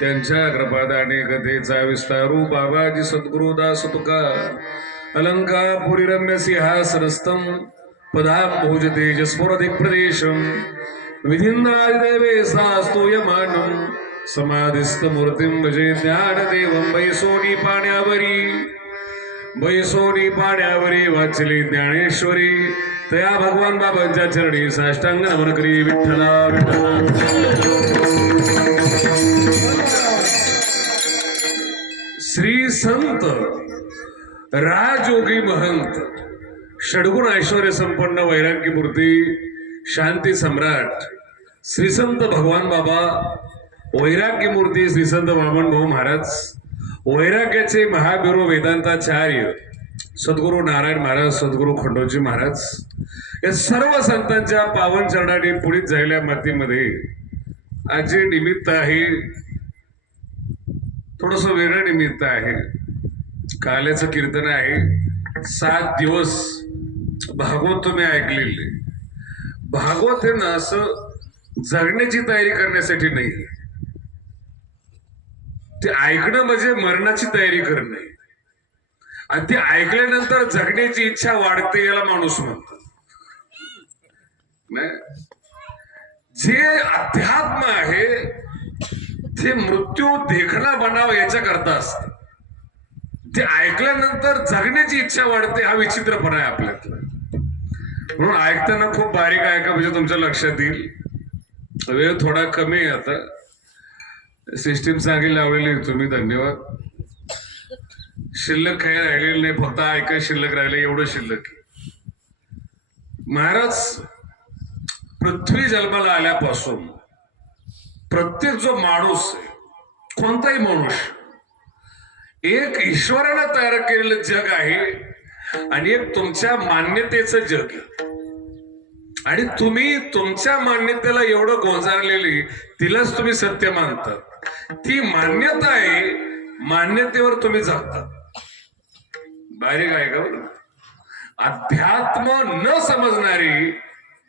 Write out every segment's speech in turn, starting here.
त्यांच्या कृपादाने कथेचा विस्तारू बाबाजी सद्गुरुदास तुका अलंकापुरी रम्य सिंहासनस्थं पदांभोजते जस्फुरदिक् प्रदेशं विधिन्द्रादिदेवे सास्तूयमानं समाधिस्थ मूर्तिं भजे ज्ञानदेवं बैसोनी पाण्यावरी वाचली ज्ञानेश्वरी तया भगवान बाबांच्या चरणी साष्टांग नमन करी विठ्ठला श्री संत राजयोगी महंत षडगुण ऐश्वर्य संपन्न वैराग्य मूर्ती शांती सम्राट श्री संत भगवान बाबा वैराग्य मूर्ती श्री संत वामन भाऊ महाराज वैराग्याचे महाबिरो वेदांताचार्य सद्गुरु नारायण महाराज सद्गुरु खंडोजी महाराज या सर्व संतांच्या पावन चरणाने पुढील झालेल्या मातीमध्ये आज जे निमित्त आहे थोडस वेगळं निमित्त आहे. काल्याचं कीर्तन आहे. 7 दिवस भागवत तुम्ही ऐकलेले. भागवत हे ना असं जगण्याची तयारी करण्यासाठी नाही, ते ऐकणं म्हणजे मरणाची तयारी करणे आणि ते ऐकल्यानंतर जगण्याची इच्छा वाढते याला माणूस म्हणतात. जे अध्यात्म आहे ते मृत्यू देखणा बनाव याच्या करता असत. ते ऐकल्यानंतर जगण्याची इच्छा वाढते हा विचित्रपणा आहे आपल्यातला. म्हणून ऐकताना खूप बारीक ऐका म्हणजे तुमच्या लक्षात येईल. वेळ थोडा कमी आहे. आता सिस्टीम चांगली लावलेली तुम्ही धन्यवाद. शिल्लक काही राहिलेलं नाही, फक्त ऐकाय शिल्लक राहिले एवढं शिल्लक. महाराज पृथ्वी जन्माला आल्यापासून प्रत्येक जो माणूस कोणताही माणूस एक ईश्वरानं तयार केलेलं जग आहे आणि एक तुमच्या मान्यतेचं जग आहे. आणि तुम्ही तुमच्या मान्यतेला एवढं गोंजारलेली तिलाच तुम्ही सत्य मानतात. ती मान्यता आहे, मान्यतेवर तुम्ही जगतात. बारीक आहे का बरं. अध्यात्म न समजणारी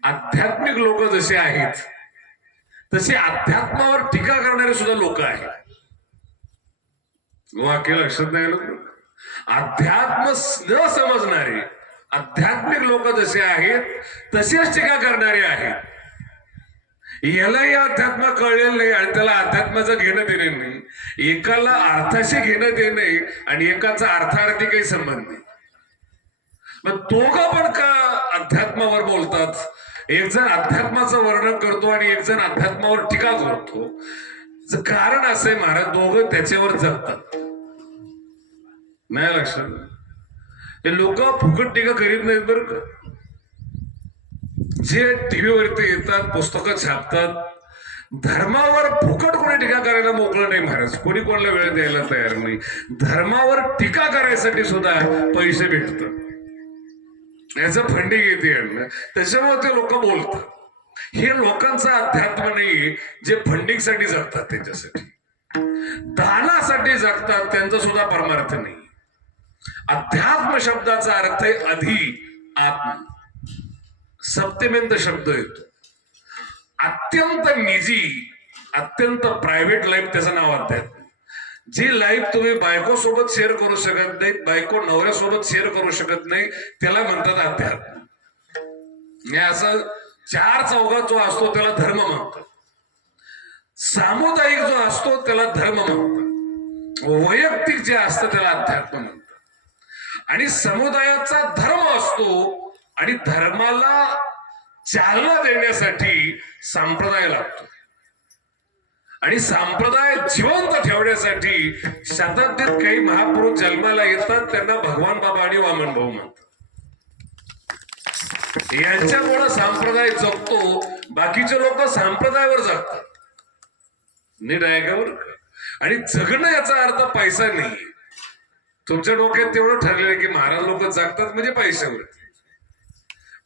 आध्यात्मिक लोक जसे आहेत तसे अध्यात्मावर टीका करणारे सुद्धा लोक आहेत. वाक्य लक्षात नाही आलं. अध्यात्म न समजणारे आध्यात्मिक लोक जसे आहेत तसेच टीका करणारे आहेत. यालाही अध्यात्म कळलेलं नाही आणि त्याला अध्यात्माचं घेणं देणं नाही. एकाला अर्थाशी घेणं देणे आणि एकाचा अर्थार्थी काही संबंध नाही. मग दोघं पण का अध्यात्मावर बोलतात. एक जण अध्यात्माचं वर्णन करतो आणि एक जण अध्यात्मावर टीका करतो. कारण असं आहे महाराज, दोघं त्याच्यावर जगतात. नाही लक्षात. हे लोक फुकट टीका करीत नाहीत बरं का. जे टीव्हीवरती येतात, पुस्तकं छापतात, धर्मावर फुकट कोणी टीका करायला मोकळं नाही महाराज. कोणी कोणाला वेळ द्यायला तयार नाही. धर्मावर टीका करायसाठी सुद्धा पैसे भेटतात. याचं फंडिंग येते. त्याच्यामुळे ते लोक बोलतात. हे लोकांचं अध्यात्म नाही जे फंडिंग साठी जगतात, त्याच्यासाठी दानासाठी जगतात. त्यांचा सुद्धा परमार्थ नाही. अध्यात्म शब्दाचा अर्थ आहे अधि आत्म. सप्तमेंत शब्द येतो. अत्यंत निजी, अत्यंत प्रायव्हेट लाईफ त्याचं नाव अध्यात्म. जी लाईफ तुम्ही बायको सोबत शेअर करू शकत नाही, बायको नवऱ्यासोबत शेअर करू शकत नाही, त्याला म्हणतात अध्यात्म. हे असं 4 चौघात जो असतो त्याला धर्म म्हणतात. सामुदायिक जो असतो त्याला धर्म म्हणतात. वैयक्तिक जे असतं त्याला अध्यात्म म्हणतात. आणि समुदायाचा धर्म असतो आणि धर्माला चालना देण्यासाठी संप्रदाय लागतो. आणि संप्रदाय जिवंत ठेवण्यासाठी शताब्दीत काही महापुरुष जन्माला येतात. त्यांना भगवान बाबा आणि वामन भाऊ म्हणतात. यांच्यामुळे संप्रदाय जगतो. बाकीचे लोक संप्रदायावर जगतात. नीट आहे का बरं. आणि जगणं याचा अर्थ पैसा नाही. तुमच्या डोक्यात तेवढं ठरलेलं की महाराज लोक जगतात म्हणजे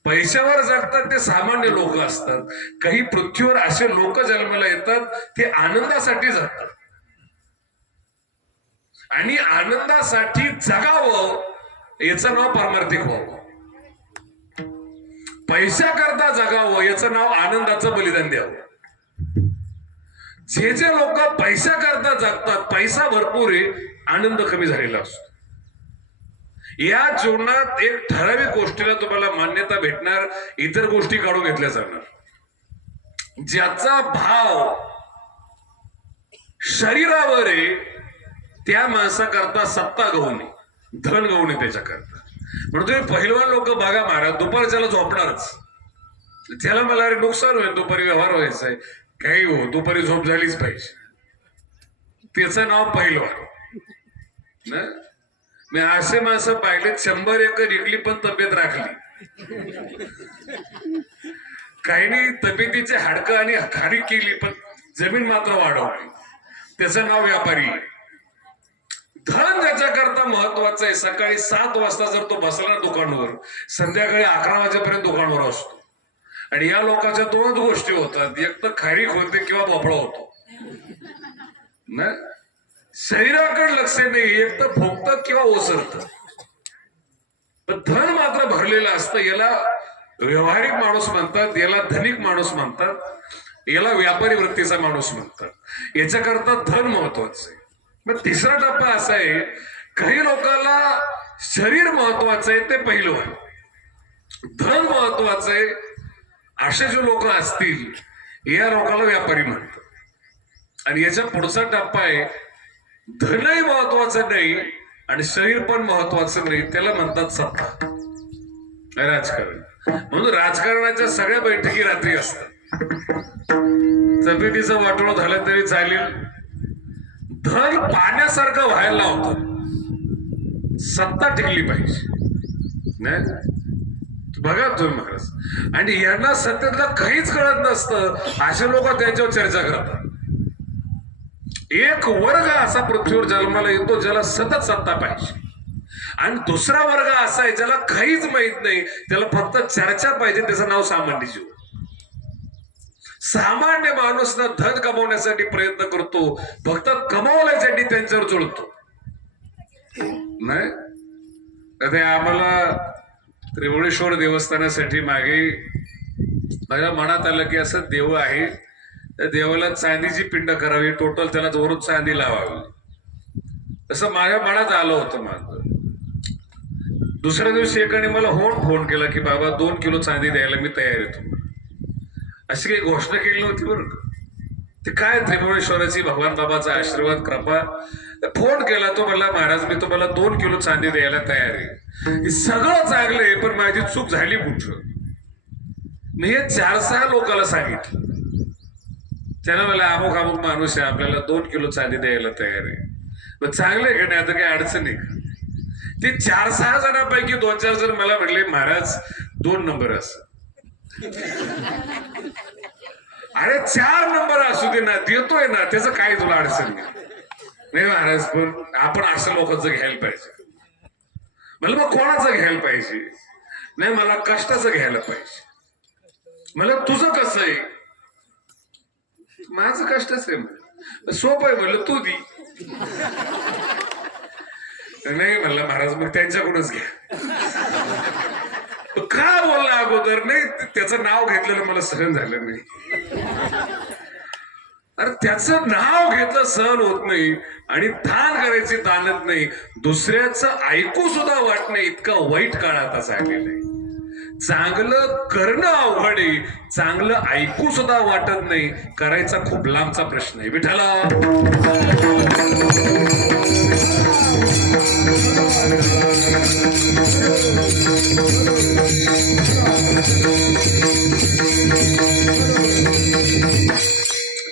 पैशावर जगतात. ते सामान्य लोक असतात. काही पृथ्वीवर असे लोक जन्माला येतात ते आनंदासाठी जगतात. आणि आनंदासाठी जगावं याचं नाव पारमार्थिक व्हावं. पैशाकरता जगावं याचं नाव आनंदाचं बलिदान द्यावं. जे जे लोक पैसा करता जगतात, पैसा भरपूर आहे, आनंद कमी झालेला असतो. या जीवनात एक ठराविक गोष्टीला तुम्हाला मान्यता भेटणार, इतर गोष्टी काढून घेतल्या जाणार. ज्याचा भाव शरीरावर आहे त्या माणसाकरता सत्ता गवणे, धन गवणे त्याच्याकरता. म्हणून तुम्ही पहिलवान लोक बघा महाराज, दुपारच्याला झोपणारच. त्याला मला अरे नुकसान होईल, दुपारी व्यवहार व्हायचा आहे, काही हो दुपारी झोप झालीच पाहिजे. त्याचं नाव पहिलवान ना. मी असे माणसं पाहिले 100 एकर इकली पण तब्येत राखली. काही नाही, तब्येतीचे हाडकं आणि खारी केली पण जमीन मात्र वाढवली. त्याचं नाव व्यापारी. धन ज्याच्याकरता महत्वाचं आहे, सकाळी 7 वाजता जर तो बसला दुकानावर, संध्याकाळी 11 वाजेपर्यंत दुकानावर असतो. आणि या लोकांच्या 2 गोष्टी होतात, एक तर खारीक होते किंवा भोपळा होतो ना. शरीराकडे लक्ष नाही, एक तर भोगत किंवा ओसरत. पण धन मात्र भरलेलं असतं. याला व्यवहारिक माणूस म्हणतात, याला धनिक माणूस म्हणतात, याला व्यापारी वृत्तीचा माणूस म्हणतात. याच्याकरता धन महत्वाचं आहे. मग तिसरा टप्पा असा आहे, काही लोकांना शरीर महत्वाचं आहे ते पहिलवान, धन महत्वाचं आहे असे जे लोक असतील या लोकांना व्यापारी म्हणतात. आणि याच्या पुढचा टप्पा आहे, धनही महत्वाचं नाही आणि शरीर पण महत्वाचं नाही, त्याला म्हणतात सत्ता, राजकारण. म्हणून राजकारणाच्या सगळ्या बैठकी रात्री असतात. तब्येतीचं वाटोळं झालं तरी चालेल, धन पाण्यासारखं व्हायला लावतं, सत्ता टिकली पाहिजे नाही. बघा तुम्ही महाराज, आणि यांना सत्तेतलं काहीच कळत नसतं, असे लोक त्यांच्यावर चर्चा करतात. एक वर्ग असा पृथ्वीवर जन्माला येतो ज्याला सतत सत्ता पाहिजे, आणि दुसरा वर्ग असा आहे ज्याला काहीच माहित नाही, त्याला फक्त चर्चा पाहिजे, त्याचं नाव सामान्य जीव. सामान्य माणूस ना धन कमवण्यासाठी प्रयत्न करतो, फक्त कमवण्यासाठी त्यांच्यावर जुळतो नाही. आम्हाला त्रिभुवनेश्वर देवस्थानासाठी मागे माझ्या मनात आलं की असं देव आहे, त्या देवाला चांदीची पिंड करावी, टोटल त्याला वरून चांदी लावावी, असं माझ्या मनात आलं होतं. माझं दुसऱ्या दिवशी एकाने मला फोन केला की बाबा 2 किलो चांदी द्यायला मी तयार येतो, अशी काही घोषणा केली नव्हती बरं का. ते काय त्रिभुवनेश्वराची भगवान बाबाचा आशीर्वाद कृपा. फोन केला तो म्हणला महाराज मी तुम्हाला 2 किलो चांदी द्यायला तयार आहे. सगळं चांगलं आहे पण माझी चूक झाली कुठं. मी हे 4-6 लोकांना सांगितलं. त्यानं मला अमुक अमुक माणूस आहे आपल्याला 2 किलो चांदी द्यायला तयार आहे. मग चांगलं आहे का नाही, आता काही अडचण आहे का. ते 4-6 जणांपैकी 2-4 जण मला म्हणले महाराज 2 नंबर असं. अरे 4 नंबर असू दे ना, देतोय ना, त्याचं काय तुला अडचण नाही महाराज. पण आपण असं लोकांचं घ्यायला पाहिजे. मला मग कोणाचं घ्यायला पाहिजे नाही, मला कष्टाचं घ्यायला पाहिजे. मला तुझं कसं आहे, माझं कष्टच आहे, सोपं आहे म्हणलं तू दी. नाही म्हणलं महाराज मग त्यांच्याकडूनच घ्या. का बोलला अगोदर नाही, त्याचं नाव घेतलेलं मला सहन झालं नाही. अरे त्याचं नाव घेतलं सहन होत नाही, आणि दान करायची दानत नाही, दुसऱ्याचं ऐकू सुद्धा वाट नाही, इतका वाईट काळ आता झालेला आहे. चांगलं करणं अवघड आहे, चांगलं ऐकू सुद्धा वाटत नाही, करायचा खूप लांबचा प्रश्न आहे. विठ्ठला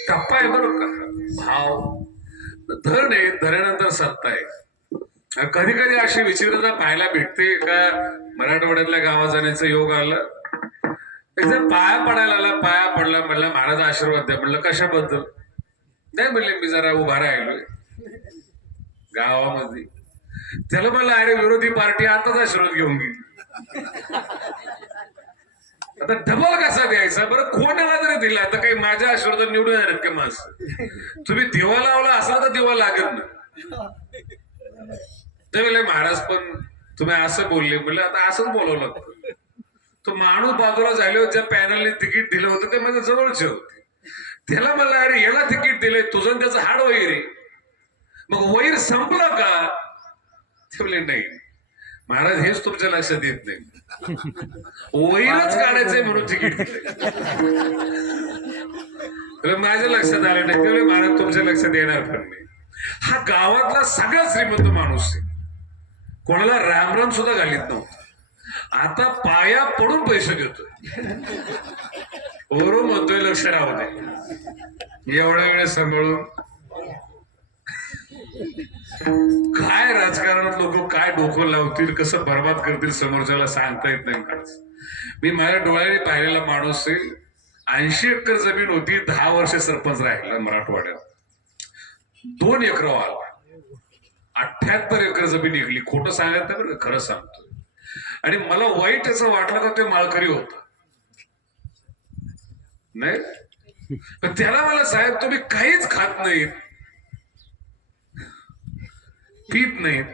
टप्पा आहे बरोबर का. भाव धन आहे, धरणानंतर सत्ता आहे. कधी कधी अशी विचित्रता पाहायला भेटते का मराठवाड्यातल्या गावात जाण्याचा योग आला, पाया पडायला आला, पाया पडला, म्हणला महाराज आशीर्वाद द्या. म्हणलं कशाबद्दल. नाही म्हणले मी जरा उभा राहिलोय गावामध्ये. त्याला म्हणलं अरे विरोधी पार्टी आताच आशीर्वाद घेऊन गेली, आता डबल कसा द्यायचा बरं. कोणाला जरी दिला तर काही माझ्या आशीर्वाद निवडून येणार का माणसं. तुम्ही दिवा लावला असला तर दिवा लागत ना. ते म्हणले महाराज पण तुम्ही असं बोलले. म्हणलं आता असंच बोलावं लागतं. तो माणूस बाजूला झाले, ज्या पॅनलने तिकीट दिलं होतं ते माझ्या जवळचे होते. त्याला म्हणलं अरे याला तिकीट दिलंय तुझं आणि त्याचं हाड वैर आहे. मग वैर संपलं का? ते म्हणले नाही महाराज हेच तुमच्या लक्षात येत नाही, वैरच काढायचंय म्हणून तिकीट दिलं. माझ्या लक्षात आलं नाही. ते महाराज तुमच्या लक्षात येणार पण नाही. हा गावातला सगळ्यात श्रीमंत माणूस आहे, कोणाला रामराम सुद्धा घालीत नव्हतं. आता पाया पडून पैसे देतोय. ओरो म्हणतोय लक्ष राहू दे एवढ्या वेळेस सांभाळून. काय राजकारणात लोक काय डोकं लावतील, कसं बर्बाद करतील समोरच्याला सांगता येत नाही. मी माझ्या डोळ्याने पाहिलेला माणूस आहे. 80 एकर जमीन होती, 10 वर्ष सरपंच राहिला मराठवाड्यात. 2 एकर आला, 78 एकर जमीन निघली. खोटं सांगत नाही बरं, खरं सांगतोय. आणि मला वाईट असं वाटलं का ते माळकरी होत नाही. पण त्याला मला साहेब तुम्ही काहीच खात नाहीत, पीत नाहीत,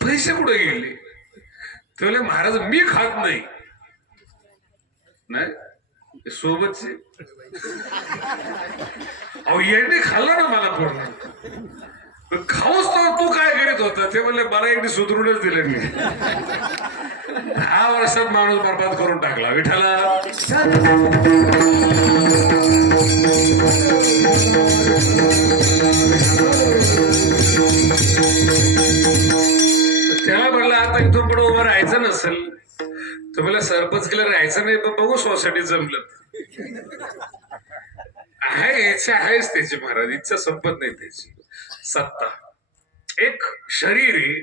पैसे कुठे गेले? ते म्हणले महाराज मी खात नाही. नाही सोबतचे अहो यांनी खाल्लं ना मला पूर्ण, खाऊच तर तू काय करीत होता? ते म्हणले मला एकटी सुधरूनच दिले मी. 10 वर्षात माणूस बर्बाद करून टाकला. विठाला त्याला म्हणलं आता इथून पुढे उभं राहायचं नसेल तुम्हाला सरपंच केलं राहायचं नाही, पण बघू सोसायटी जमलं. आहे इच्छा आहेच त्याची महाराज, इच्छा संपत नाही त्याची. सत्ता एक शरीर आहे,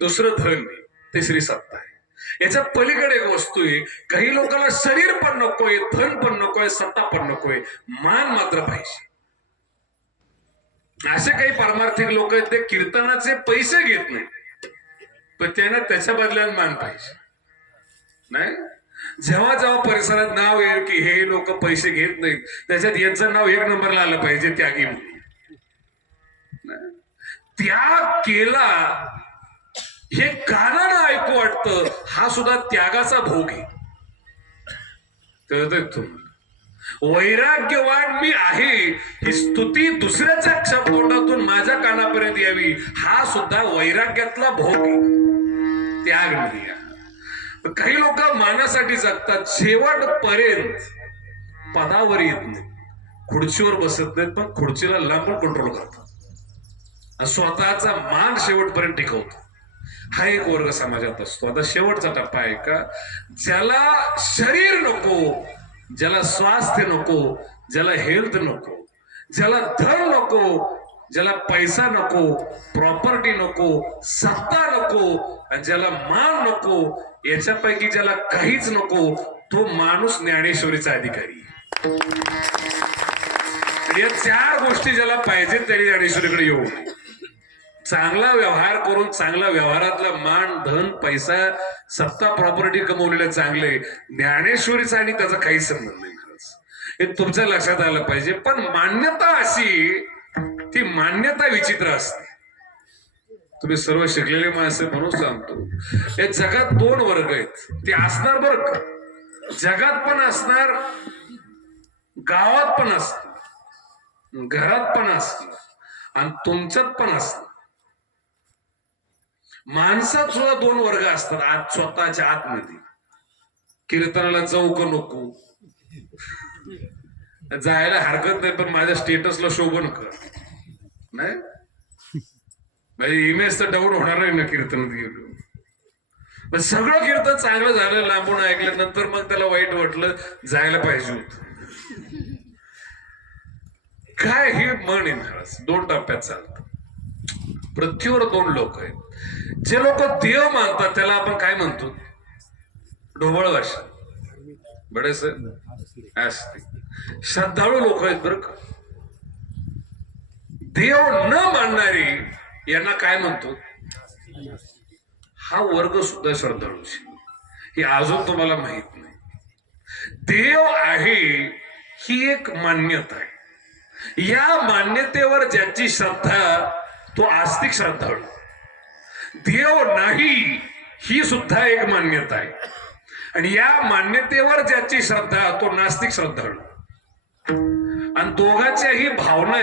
दुसरं धन आहे, तिसरी सत्ता आहे. याच्या पलीकडे एक वस्तू आहे. काही लोकांना शरीर पण नकोय, धन पण नकोय, सत्ता पण नकोय, मान मात्र पाहिजे. असे काही पारमार्थिक लोक आहेत ते कीर्तनाचे पैसे घेत नाही, पण त्यांना त्याच्या बदल्यात मान पाहिजे. नाही जेव्हा जेव्हा परिसरात नाव येईल की हे लोक पैसे घेत नाहीत, त्याच्यात यांचं नाव 1 नंबरला आलं पाहिजे, त्यागी म्हणून. त्याग केला हे कानानं ऐकू वाटतं, हा सुद्धा त्यागाचा भोग आहे. कळतंय तुम्हाला? वैराग्यवान मी आहे ही स्तुती दुसऱ्याच्या तोंडातून माझ्या कानापर्यंत यावी, हा सुद्धा वैराग्यातला भोग आहे, त्याग नाही. काही लोक मानासाठी जगतात, शेवटपर्यंत पदावर येत नाही, खुर्चीवर बसत नाहीत, पण खुर्चीला लांबून कंट्रोल करतात, स्वतःचा मान शेवटपर्यंत टिकवतो. हा एक वर्ग समाजात असतो. आता शेवटचा टप्पा आहे का, ज्याला शरीर नको, ज्याला स्वास्थ्य नको, ज्याला हेल्थ नको, ज्याला धन नको, ज्याला पैसा नको, प्रॉपर्टी नको, सत्ता नको, आणि ज्याला मान नको, याच्यापैकी ज्याला काहीच नको, तो माणूस ज्ञानेश्वरीचा अधिकारी. या 4 गोष्टी ज्याला पाहिजे त्यांनी ज्ञानेश्वरीकडे येऊ. चांगला व्यवहार करून, चांगला व्यवहारातला मान, धन, पैसा, सत्ता, प्रॉपर्टी कमवलेलं चांगले, ज्ञानेश्वरीचा आणि त्याचा काही संबंध नाही. हे तुमच्या लक्षात आलं पाहिजे. पण मान्यता अशी, ती मान्यता विचित्र असते. तुम्ही सर्व शिकलेले माणसं म्हणून सांगतो, या जगात 2 वर्ग आहेत, ते असणार बरं का, जगात पण असणार, गावात पण असणार, घरात पण असणार, आणि तुमच्यात पण असणार. माणसात सुद्धा 2 वर्ग असतात. आज स्वतःच्या आतमध्ये कीर्तनाला जाऊ का नको, जायला हरकत नाही, पण माझ्या स्टेटसला शोभन कर नाही, माझी इमेज तर डाऊन होणार नाही ना कीर्तनात गेलो. पण सगळं कीर्तन चांगलं झालं, लांबून ऐकल्यानंतर मग त्याला वाईट वाटलं, जायला पाहिजे होत. काय हे मन आहे महाराज, 2 टप्प्यात चालतं. पृथ्वीवर 2 लोक आहेत. जे लोक देव मानतात त्याला आपण काय म्हणतो, ढोबळ भाषा बडेस असते. श्रद्धाळू लोक आहेत बरं का. देव न मानणारी यांना काय म्हणतो, हा वर्ग सुद्धा श्रद्धाळूची. हे अजून तुम्हाला माहित नाही. देव आहे ही एक मान्यता आहे. या मान्यतेवर ज्याची श्रद्धा तो आस्तिक श्रद्धाळू. देव नाही ही सुद्धा एक मान्यता आहे, आणि या मान्यतेवर ज्याची श्रद्धा तो नास्तिक श्रद्धाळू. आणि दोघांच्याही भावना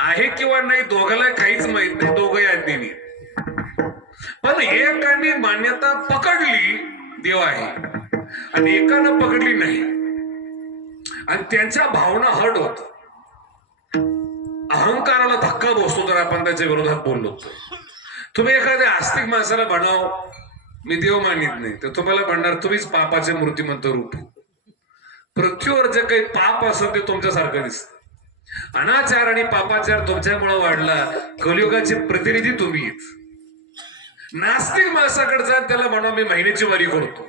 आहे किंवा नाही दोघाला काहीच माहित नाही, दोघंही अज्ञानी. पण एकाने मान्यता पकडली देव आहे आणि एकानं पकडली नाही, आणि त्यांच्या भावना हट होत. अहंकाराला धक्का बसतो जर आपण त्याच्या विरोधात बोललो तर. तुम्ही एखाद्या आस्तिक माणसाला म्हणाव मी देव मानित नाही, तर तुम्हाला म्हणणार तुम्हीच पापाचे मूर्तिमंत रूप. पृथ्वीवर जे काही पाप असत ते तुमच्यासारखं दिसत. अनाचार आणि पापाचार तुमच्यामुळे वाढला, कलियुगाचे प्रतिनिधी तुम्हीच. नास्तिक माणसाकडे जा, त्याला म्हणा मी महिन्याची वारी करतो,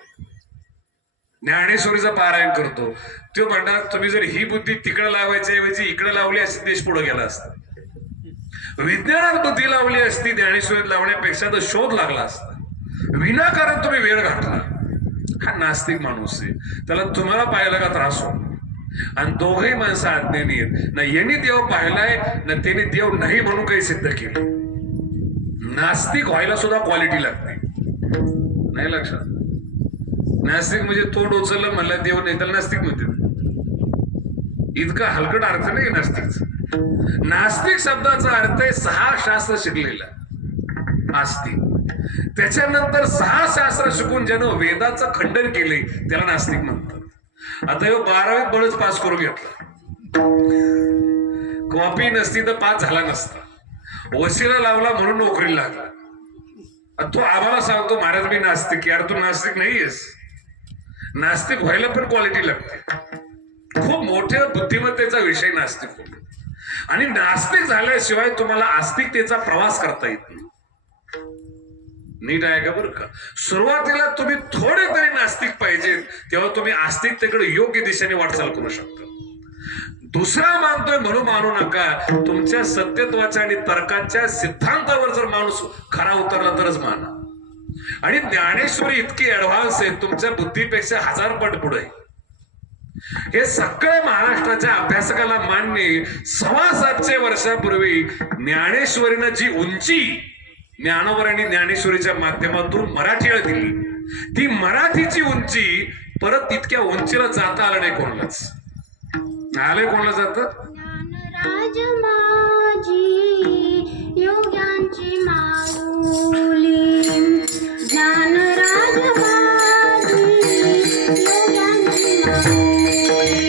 ज्ञानेश्वरीचं पारायण करतो, तो म्हणणार तुम्ही जर ही बुद्धी तिकडे लावायच्या ऐवजी इकडे लावली असती देश पुढे गेला असता. विज्ञानात बुद्धी लावली असती ज्ञानेश्वरी लावण्यापेक्षा तर शोध लागला असता. विनाकारण तुम्ही वेळ घातला. हा नास्तिक माणूस आहे, त्याला तुम्हाला पाहायला का त्रास हो. आणि दोघही माणसं अज्ञानी आहेत. ना यांनी देव पाहिलाय ना त्याने देव नाही म्हणून काही सिद्ध केलं. नास्तिक व्हायला सुद्धा क्वालिटी लागते, नाही लक्षात. नास्तिक म्हणजे तोंड उचललं म्हणलं देव नाही, त्याला नास्तिक म्हणते. इतका हलकट अर्थ नाही नास्तिकचा. नास्तिक शब्दाचा अर्थ आहे 6 शास्त्र शिकलेला आस्तिक. त्याच्यानंतर 6 शास्त्र शिकून ज्यानं वेदाचं खंडन केले त्याला नास्तिक म्हणतात. आता ह्यो 12वीत बळच पास करून घेतला, कॉपी नसती तर पास झाला नसता, वशिला लावला म्हणून नोकरीला लागला. तो आम्हाला सांगतो महाराज मी नास्तिक. यार तू नास्तिक नाहीयेस. नास्तिक व्हायला पण क्वालिटी लागते. खूप मोठ्या बुद्धिमत्तेचा विषय नास्तिक होतो. आणि नास्तिक झाल्याशिवाय तुम्हाला आस्तिकतेचा प्रवास करता येत नाही. नीट आहे का बरं का. सुरुवातीला तुम्ही थोडे तरी नास्तिक पाहिजे, तेव्हा तुम्ही आस्तिकतेकडे योग्य दिशेने वाटचाल करू शकता. दुसरा मानतोय म्हणून मानू नका. तुमच्या सत्यत्वाच्या आणि तर्काच्या सिद्धांतावर जर माणूस खरा उतरला तरच माना. आणि ज्ञानेश्वरी इतकी ऍडव्हान्स आहे, तुमच्या बुद्धीपेक्षा 1000 पट पुढे. हे सगळं महाराष्ट्राच्या अभ्यासकाला मान्य. 725 वर्षापूर्वी ज्ञानेश्वरीनं जी उंची ज्ञानोबर आणि ज्ञानेश्वरीच्या माध्यमातून मराठीला दिली, ती मराठीची उंची परत इतक्या उंचीला जाता आलं नाही कोणालाच. आले कोणाला जात. ज्ञानराज माझी योग्यांची माऊली, ज्ञानराज माझी योग्यांची माऊली.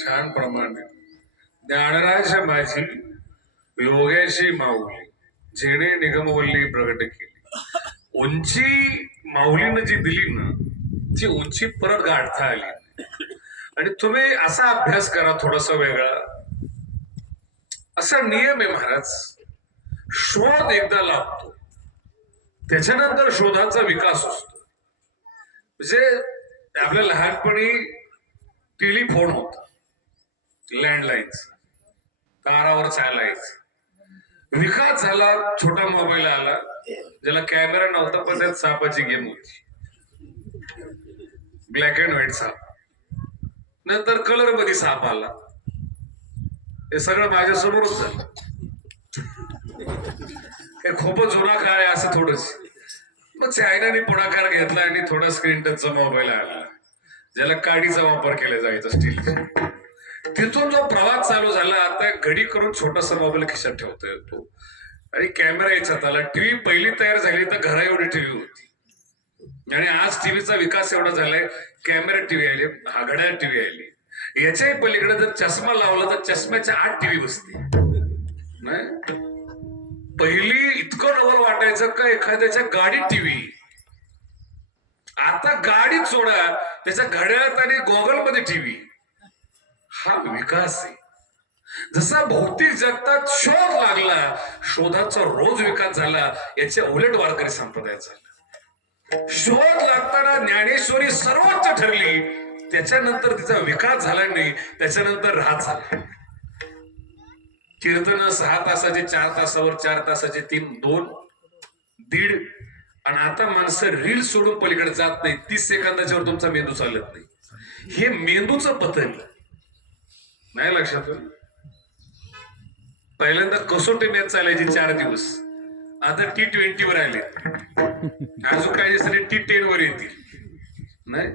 छान प्रमाणे ज्ञानराज माझी योग्याशी माऊली, जेणे निगमवल्ली प्रगट केली. उंची माऊलीनं जी दिली ना, ती उंची परत गाठता आली. आणि तुम्ही असा अभ्यास करा थोडासा वेगळा. असा नियम आहे महाराज, शोध एकदा लागतो त्याच्यानंतर शोधाचा विकास असतो. म्हणजे आपल्या लहानपणी टेलिफोन होता, लँडलाईन्स, तारावर चालायचं. विकास झाला, छोटा मोबाईल आला ज्याला कॅमेरा नव्हता पण त्यात सापाची गेम होती, ब्लॅक अँड व्हाईट साप. नंतर कलर मध्ये साप आला. हे सगळं माझ्या समोरच झालं. हे खूपच जुना काळ आहे असं थोडंच. मग चायनाने पुढाकार घेतला आणि थोडा स्क्रीन टचचा मोबाईल आणला, ज्याला काडीचा वापर केला जायचा स्टीलचा. तिथून जो प्रवास चालू झाला, आता घडी करून छोटासा मोबाईल खिशात ठेवता येतो आणि कॅमेरा यायचा त्याला. टीव्ही पहिली तयार झाली तर घरा एवढी टीव्ही होती आणि आज टीव्हीचा विकास एवढा झालाय, कॅमेरा टीव्ही आले, घड्याळ टीव्ही आली. याच्याही पलीकडे जर चष्मा लावला तर चष्म्याच्या आत टीव्ही बसते. नाही, पहिली इतकं नवल वाटायचं का एखाद्याच्या गाडीत टीव्ही. आता गाडीत सोडा, त्याच्या घड्याळात आणि गॉगल मध्ये टीव्ही. हा विकास आहे. जसा भौतिक जगतात शोध लागला, शोधाचा रोज विकास झाला, याच्या उलट वारकरी संप्रदायाचा झाला. शोध लागताना ज्ञानेश्वरी सर्वोच्च ठरली, त्याच्यानंतर तिचा विकास झाला नाही, त्याच्यानंतर राहत झाला. कीर्तन 6 तासाचे 4 तासावर, 4 तासाचे 3, 2, 1.5. आणि आता माणसं रील सोडून पलीकडे जात नाही. 30 सेकंदाच्यावर तुमचा मेंदू चालत नाही. हे मेंदूचं पतन नाही. लक्षात. पहिल्यांदा कसोटी मॅच चालायची 4 दिवस, आता T20 वर आले. अजून काही दिवसांनी T10 वर येतील. नाही,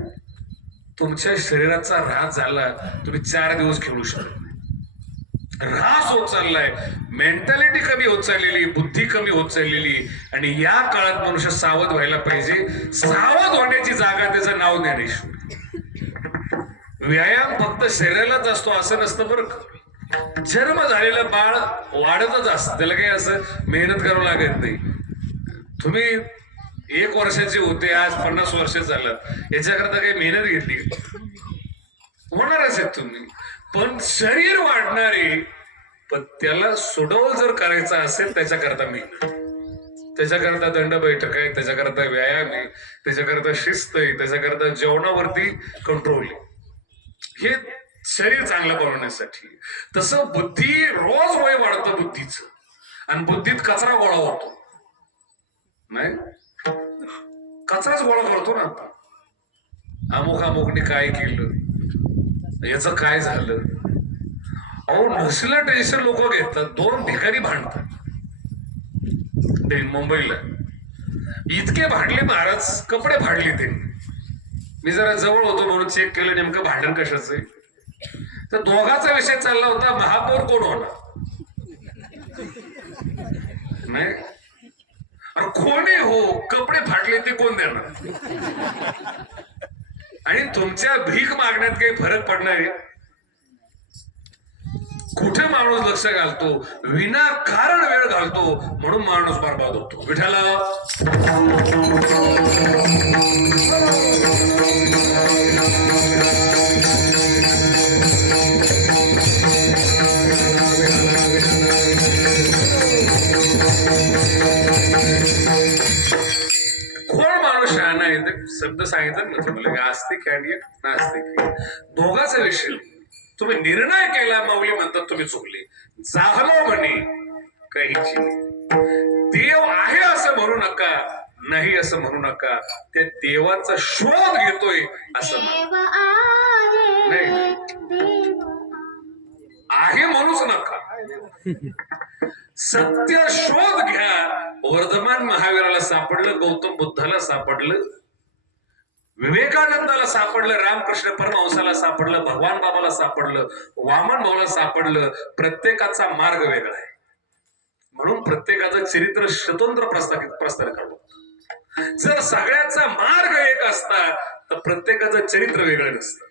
तुमच्या शरीराचा ऱ्हास झाला, तुम्ही 4 दिवस खेळू शकत नाही. ऱ्हास होत चाललाय, मेंटॅलिटी कमी होत चाललेली, बुद्धी कमी होत चाललेली. आणि या काळात मनुष्य सावध व्हायला पाहिजे. सावध होण्याची जागा त्याचं नाव ज्ञानेश्वर. व्यायाम फक्त शरीरालाच असतो असं नसतं बरं का. जन्म झालेलं बाळ वाढतच असतं, त्याला काही असं मेहनत करावं लागत नाही. तुम्ही 1 वर्षाचे होते, आज 50 वर्ष झालं, याच्याकरता काही मेहनत घेतली होणारच आहेत तुम्ही. पण शरीर वाढणारे, पण त्याला सुडवल जर करायचा असेल त्याच्याकरता मेहनत, त्याच्याकरता दंड बैठक आहे, त्याच्याकरता व्यायाम आहे, त्याच्याकरता शिस्त आहे, त्याच्याकरता जेवणावरती कंट्रोल आहे. हे शरीर चांगलं बनवण्यासाठी. तसं बुद्धी रोज वय वाढतं बुद्धीचं, आणि बुद्धीत कचरा गोळा होतो. नाही, कचराच गोळा करतो ना आपण. अमुकने काय केलं, याचं काय झालं. अहो, नसलं टेन्शन लोक घेतात. 2 ठिकाणी भांडतात मुंबईला. इतके भांडले महाराज, कपडे फाडले त्यांनी. मी जरा जवळ होतो म्हणून चेक केलं नेमकं भांडण कशाचं आहे. तर दोघाचा विषय चालला होता, महापौर कोण होणार. नाही, अरे कोणी हो, कपडे फाटले ते कोण देणार. आणि तुमच्या भीक मागण्यात काही फरक पडणार आहे. कुठे माणूस लक्ष घालतो, विनाकारण वेळ घालतो, म्हणून माणूस बर्बाद होतो. विठाला कोण माणूस शहाणा आहे. शब्द सांगितलं ना तुम्हाला, आस्तिक आणि नास्तिक, दोघाचा विषय. तुम्ही निर्णय केला, माऊली म्हणतात तुम्ही चुकले. झालं म्हणे काहीची देव आहे असं म्हणू नका, नाही असं म्हणू नका. त्या देवाचा शोध घेतोय असं नाही, आहे म्हणूच नका. सत्य शोध घ्या. वर्धमान महावीराला सापडलं, गौतम बुद्धाला सापडलं, विवेकानंदाला सापडलं, रामकृष्ण परमहंसाला सापडलं, भगवान बाबाला सापडलं, वामन भाऊला सापडलं. प्रत्येकाचा मार्ग वेगळा आहे, म्हणून प्रत्येकाचं चरित्र स्वतंत्र प्रस्थान करतो. जर सगळ्याचा मार्ग एक असता तर प्रत्येकाचं चरित्र वेगळं नसतं.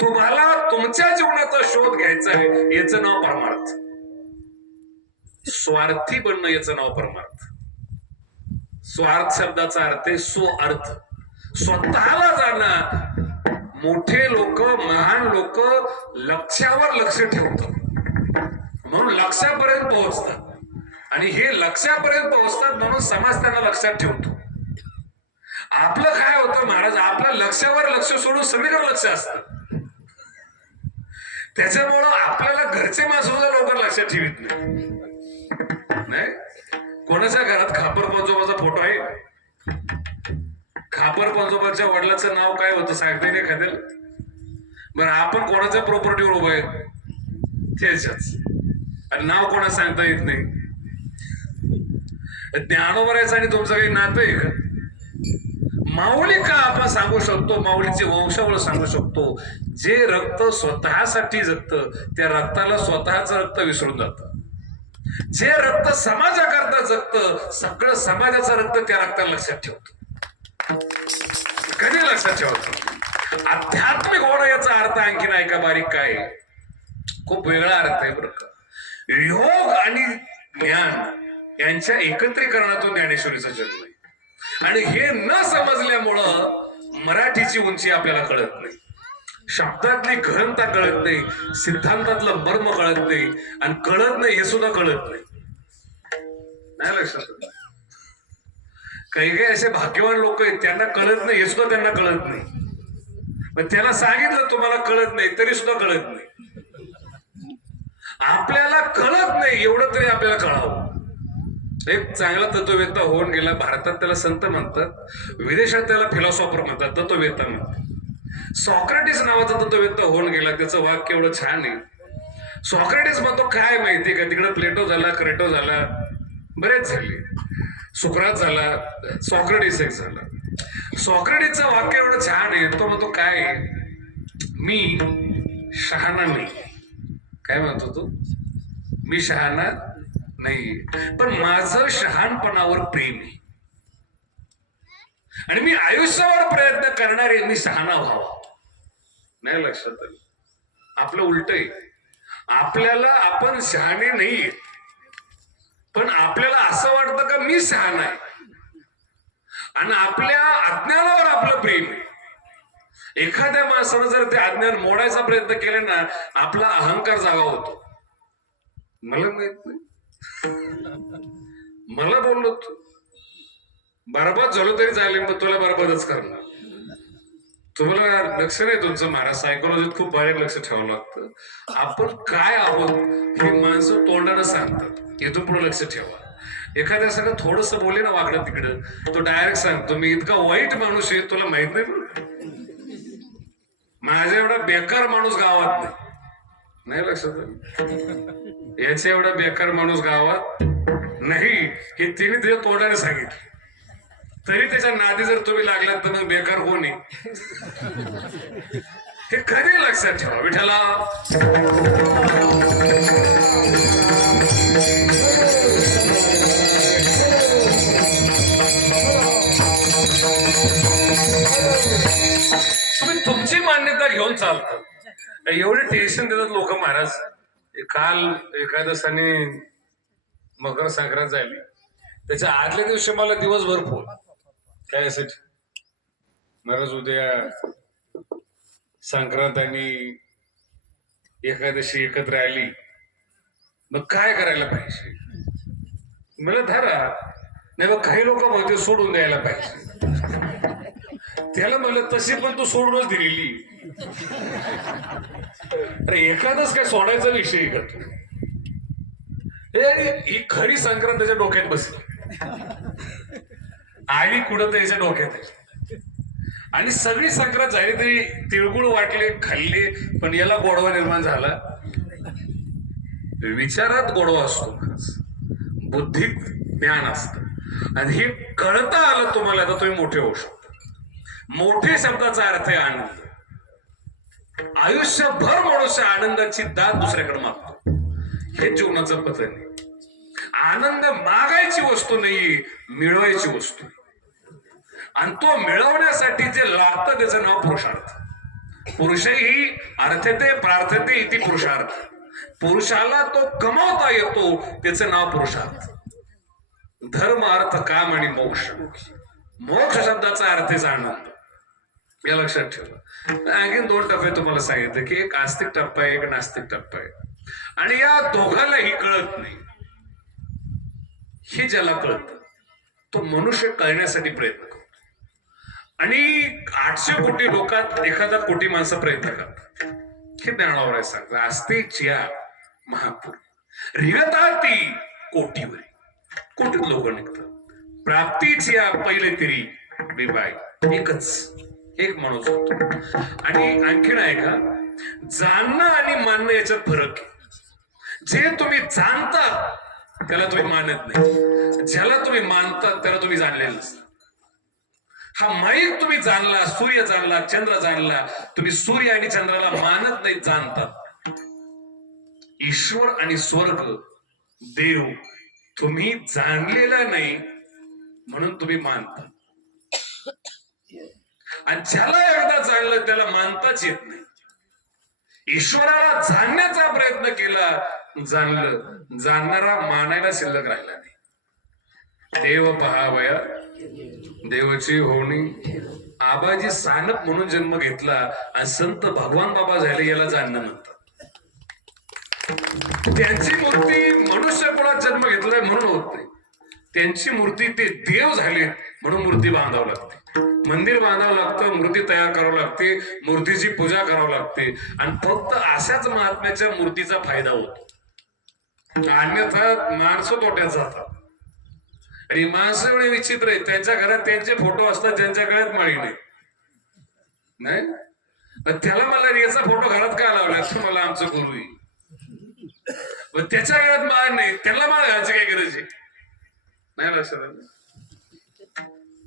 तुम्हाला तुमच्या जीवनाचा शोध घ्यायचा आहे, याचं नाव परमार्थ. स्वार्थी बनणं याचं नाव परमार्थ. स्वार्थ शब्दाचा अर्थ आहे स्वार्थ, स्वतःला जाणं. मोठे लोक, महान लोक लक्ष्यावर लक्ष ठेवतात, म्हणून लक्ष्यापर्यंत पोहोचतात. आणि हे लक्ष्यापर्यंत पोहोचतात म्हणून समाज त्यांना लक्षात ठेवतो. आपलं काय होतं महाराज, आपल्या लक्ष्यावर लक्ष सोडून सगळीकडे लक्ष असतं. त्याच्यामुळं आपल्याला घरचे माणसं लोक लक्षात ठेवत नाही. कोणाच्या घरात खापर पंजोबाचा फोटो आहे? खापर पंजोबाच्या वडिलाचं नाव काय होतं सांगता येईल एखाद्याला? बरं आपण कोणाच्या प्रॉपर्टीवर उभं आहे त्याच्याच, आणि नाव कोणा सांगता येत नाही. ज्ञानोबरायचं आणि तुमचं काही नातं आहे का? माऊली का आपण सांगू शकतो, माऊलीचे वंशावळ सांगू शकतो. जे रक्त स्वतःसाठी जगतं त्या रक्ताला स्वतःच रक्त विसरून जातं. जे रक्त समाजाकरता जगतं सगळं समाजाचं रक्त त्या रक्ताला लक्षात ठेवतं. कधी लक्षात ठेवतो? आध्यात्मिक होणं याचा अर्थ आणखीन ऐका बारीक काय, खूप वेगळा अर्थ आहे बरं का. योग आणि ज्ञान यांच्या एकत्रीकरणातून ज्ञानेश्वरीचा जन्म आहे. आणि हे न समजल्यामुळं मराठीची उंची आपल्याला कळत नाही, शब्दातली गहनता कळत नाही, सिद्धांतातलं मर्म कळत नाही, आणि कळत नाही हे सुद्धा कळत नाही. नाही लक्षात? काही काही असे भाग्यवान लोक आहेत त्यांना कळत नाही हे सुद्धा त्यांना कळत नाही. पण त्याला सांगितलं तुम्हाला कळत नाही तरी सुद्धा कळत नाही. आपल्याला कळत नाही एवढं तरी आपल्याला कळावं. एक चांगला तत्ववेत्ता होऊन गेला, भारतात त्याला संत म्हणतात, विदेशात त्याला फिलॉसॉफर म्हणतात, तत्ववेत्ता म्हणतात. सॉक्रेटिस नावाचा तत्ववेत्ता होऊन गेला, त्याचं वाक्य एवढं छान आहे. सॉक्रेटिस म्हणतो काय माहितीये का, तिकडे प्लेटो झाला, क्रेटो झाला, बरेच झाले, सुकरात झाला, सॉक्रेटिस एक झाला. सॉक्रेटिसचं वाक्य एवढं छान आहे, तो म्हणतो काय, मी शहाणा नाही. काय म्हणतो तो? मी शहाणा नाही, पण माझं शहाणपणावर प्रेम आहे आणि मी आयुष्यावर प्रयत्न करणारे मी शहाणा व्हावा. नाही लक्षात आलं? आपलं उलट आहे. आपल्याला आपण शहाणे नाहीये, पण आपल्याला असं वाटतं का मी शहाणा आहे, आणि आपल्या अज्ञानावर आपलं प्रेम आहे. एखाद्या माणसानं जर ते अज्ञान मोडायचा प्रयत्न केला ना, आपला अहंकार जागा होतो. मला माहित नाही, मला बोललो तू बरबाद झालो तरी चालेल, मग तुला बरबादच करणार. तुम्हाला लक्ष नाही तुमचं, महाराज सायकोलॉजीत खूप बारीक लक्ष ठेवावं लागतं. आपण काय आहोत हे माणसं तोंडानं सांगतात, इथून पुढे लक्ष ठेवा. एखाद्या सगळं थोडस बोले ना वाकडं तिकडं, तो डायरेक्ट सांगतो मी इतका वाईट माणूस आहे तुला माहित नाही, माझा एवढा बेकार माणूस गावात नाही. नाही लक्षात? याच्या एवढा बेकार माणूस गावात नाही हे तिने त्याच्या तोंडाने सांगितलं. तरी त्याच्या नादी जर तुम्ही लागलात तर मग बेकार कोण आहे हे कधी लक्षात ठेवा. विठ्ठला तुम्ही तुमची मान्यता घेऊन चालता. एवढे टेन्शन देतात लोक महाराज. काल एकादशाने मकर संक्रांत झाली, त्याच्या आदल्या दिवशी मला दिवसभर फोन काय साठी, महाराज उद्या संक्रांत आणि एकादशी एकत्र आली, मग काय करायला पाहिजे. मला धरा नाही, मग काही लोक म्हणते सोडून द्यायला पाहिजे. त्याला म्हणलं तशी पण तू सोडूनच दिलेली. अरे एखादच काय सोडायचा विषय का तू? ही खरी संक्रांत त्याच्या डोक्यात बसली आणि कुठं त्याच्या डोक्यात, आणि सगळी संक्रांत झाली तरी तिळगुळ वाटले खाल्ले, पण याला गोडवा निर्माण झाला. विचारात गोडवा असतो, बुद्धीत ज्ञान असतं, आणि हे कळता आलं तुम्हाला तर तुम्ही मोठे होऊ शकता. मोठे शब्दाचा अर्थ आहे आनंद. आयुष्यभर मनुष्य आनंदाची दाद दुसऱ्याकडे मागतो, हे जीवनाचं पतन आहे. आनंद मागायची वस्तू नाही, मिळवायची वस्तू, आणि तो मिळवण्यासाठी जे लागतं त्याचं नाव पुरुषार्थ. पुरुषही अर्थते प्रार्थते इति पुरुषार्थ. पुरुषाला तो कमावता येतो त्याचं नाव पुरुषार्थ. धर्म अर्थ काम आणि मोक्ष. मोक्ष शब्दाचा अर्थ आहे आनंद, या लक्षात ठेवा. आणखीन 2 टप्पे तुम्हाला सांगितले की एक आस्तिक टप्पा आहे, एक नास्तिक टप्पा आहे, आणि या दोघांनाही कळत नाही. हे ज्याला कळत तो मनुष्य कळण्यासाठी प्रयत्न करतो, आणि 800 कोटी लोकात एखादा कोटी माणसं प्रयत्न करतात. हे ज्ञानावर आहे सांगतात. आस्तिकच्या महापूर रिगताती कोटीवर, कोटीत लोक निघतात. प्राप्तीची पहिले तरी बाय एकच एक माणूस होतो. आणि आणखीन आहे का, जाणणं आणि मानणं याच्यात फरक आहे. जे तुम्ही जाणता त्याला तुम्ही मानत नाही, ज्याला तुम्ही मानता त्याला तुम्ही जाणलेलं नसतं. हा माईक तुम्ही जाणला, सूर्य जाणला, चंद्र जाणला, तुम्ही सूर्य आणि चंद्राला मानत नाही, जाणतात. ईश्वर आणि स्वर्ग देव तुम्ही जाणलेला नाही म्हणून तुम्ही मानता. आणि ज्याला एकदा जाणलं त्याला मानताच येत नाही. ईश्वराला जाणण्याचा प्रयत्न केला, जाणलं, जाणणारा मानायला शिल्लक राहिला नाही. देव पहावया देवाची होणी. आबाजी सानप म्हणून जन्म घेतला आणि संत भगवान बाबा झाले याला जाणणं म्हणतात. त्यांची मूर्ती मनुष्य कुळात जन्म घेतलाय म्हणून होत नाही. त्यांची मूर्ती ते देव झाले म्हणून मूर्ती बांधावं लागते, मंदिर बांधावं लागतं, मूर्ती तयार करावं लागते, मूर्तीची पूजा करावं लागते. आणि फक्त अशाच महात्म्याच्या मूर्तीचा फायदा होतो. अन्यथा माणसं तोट्यात जातात. आणि माणसं एवढे विचित्र आहेत, त्यांच्या घरात त्यांचे फोटो असतात, त्यांच्या गळ्यात माळी नाही. त्याला मला याचा फोटो घरात का लावला, तुम्हाला आमचं गुरु आहे. त्याच्या गळ्यात माळ नाही, त्याला माळ घालायची काय गरज आहे? नाही लक्षात आलं?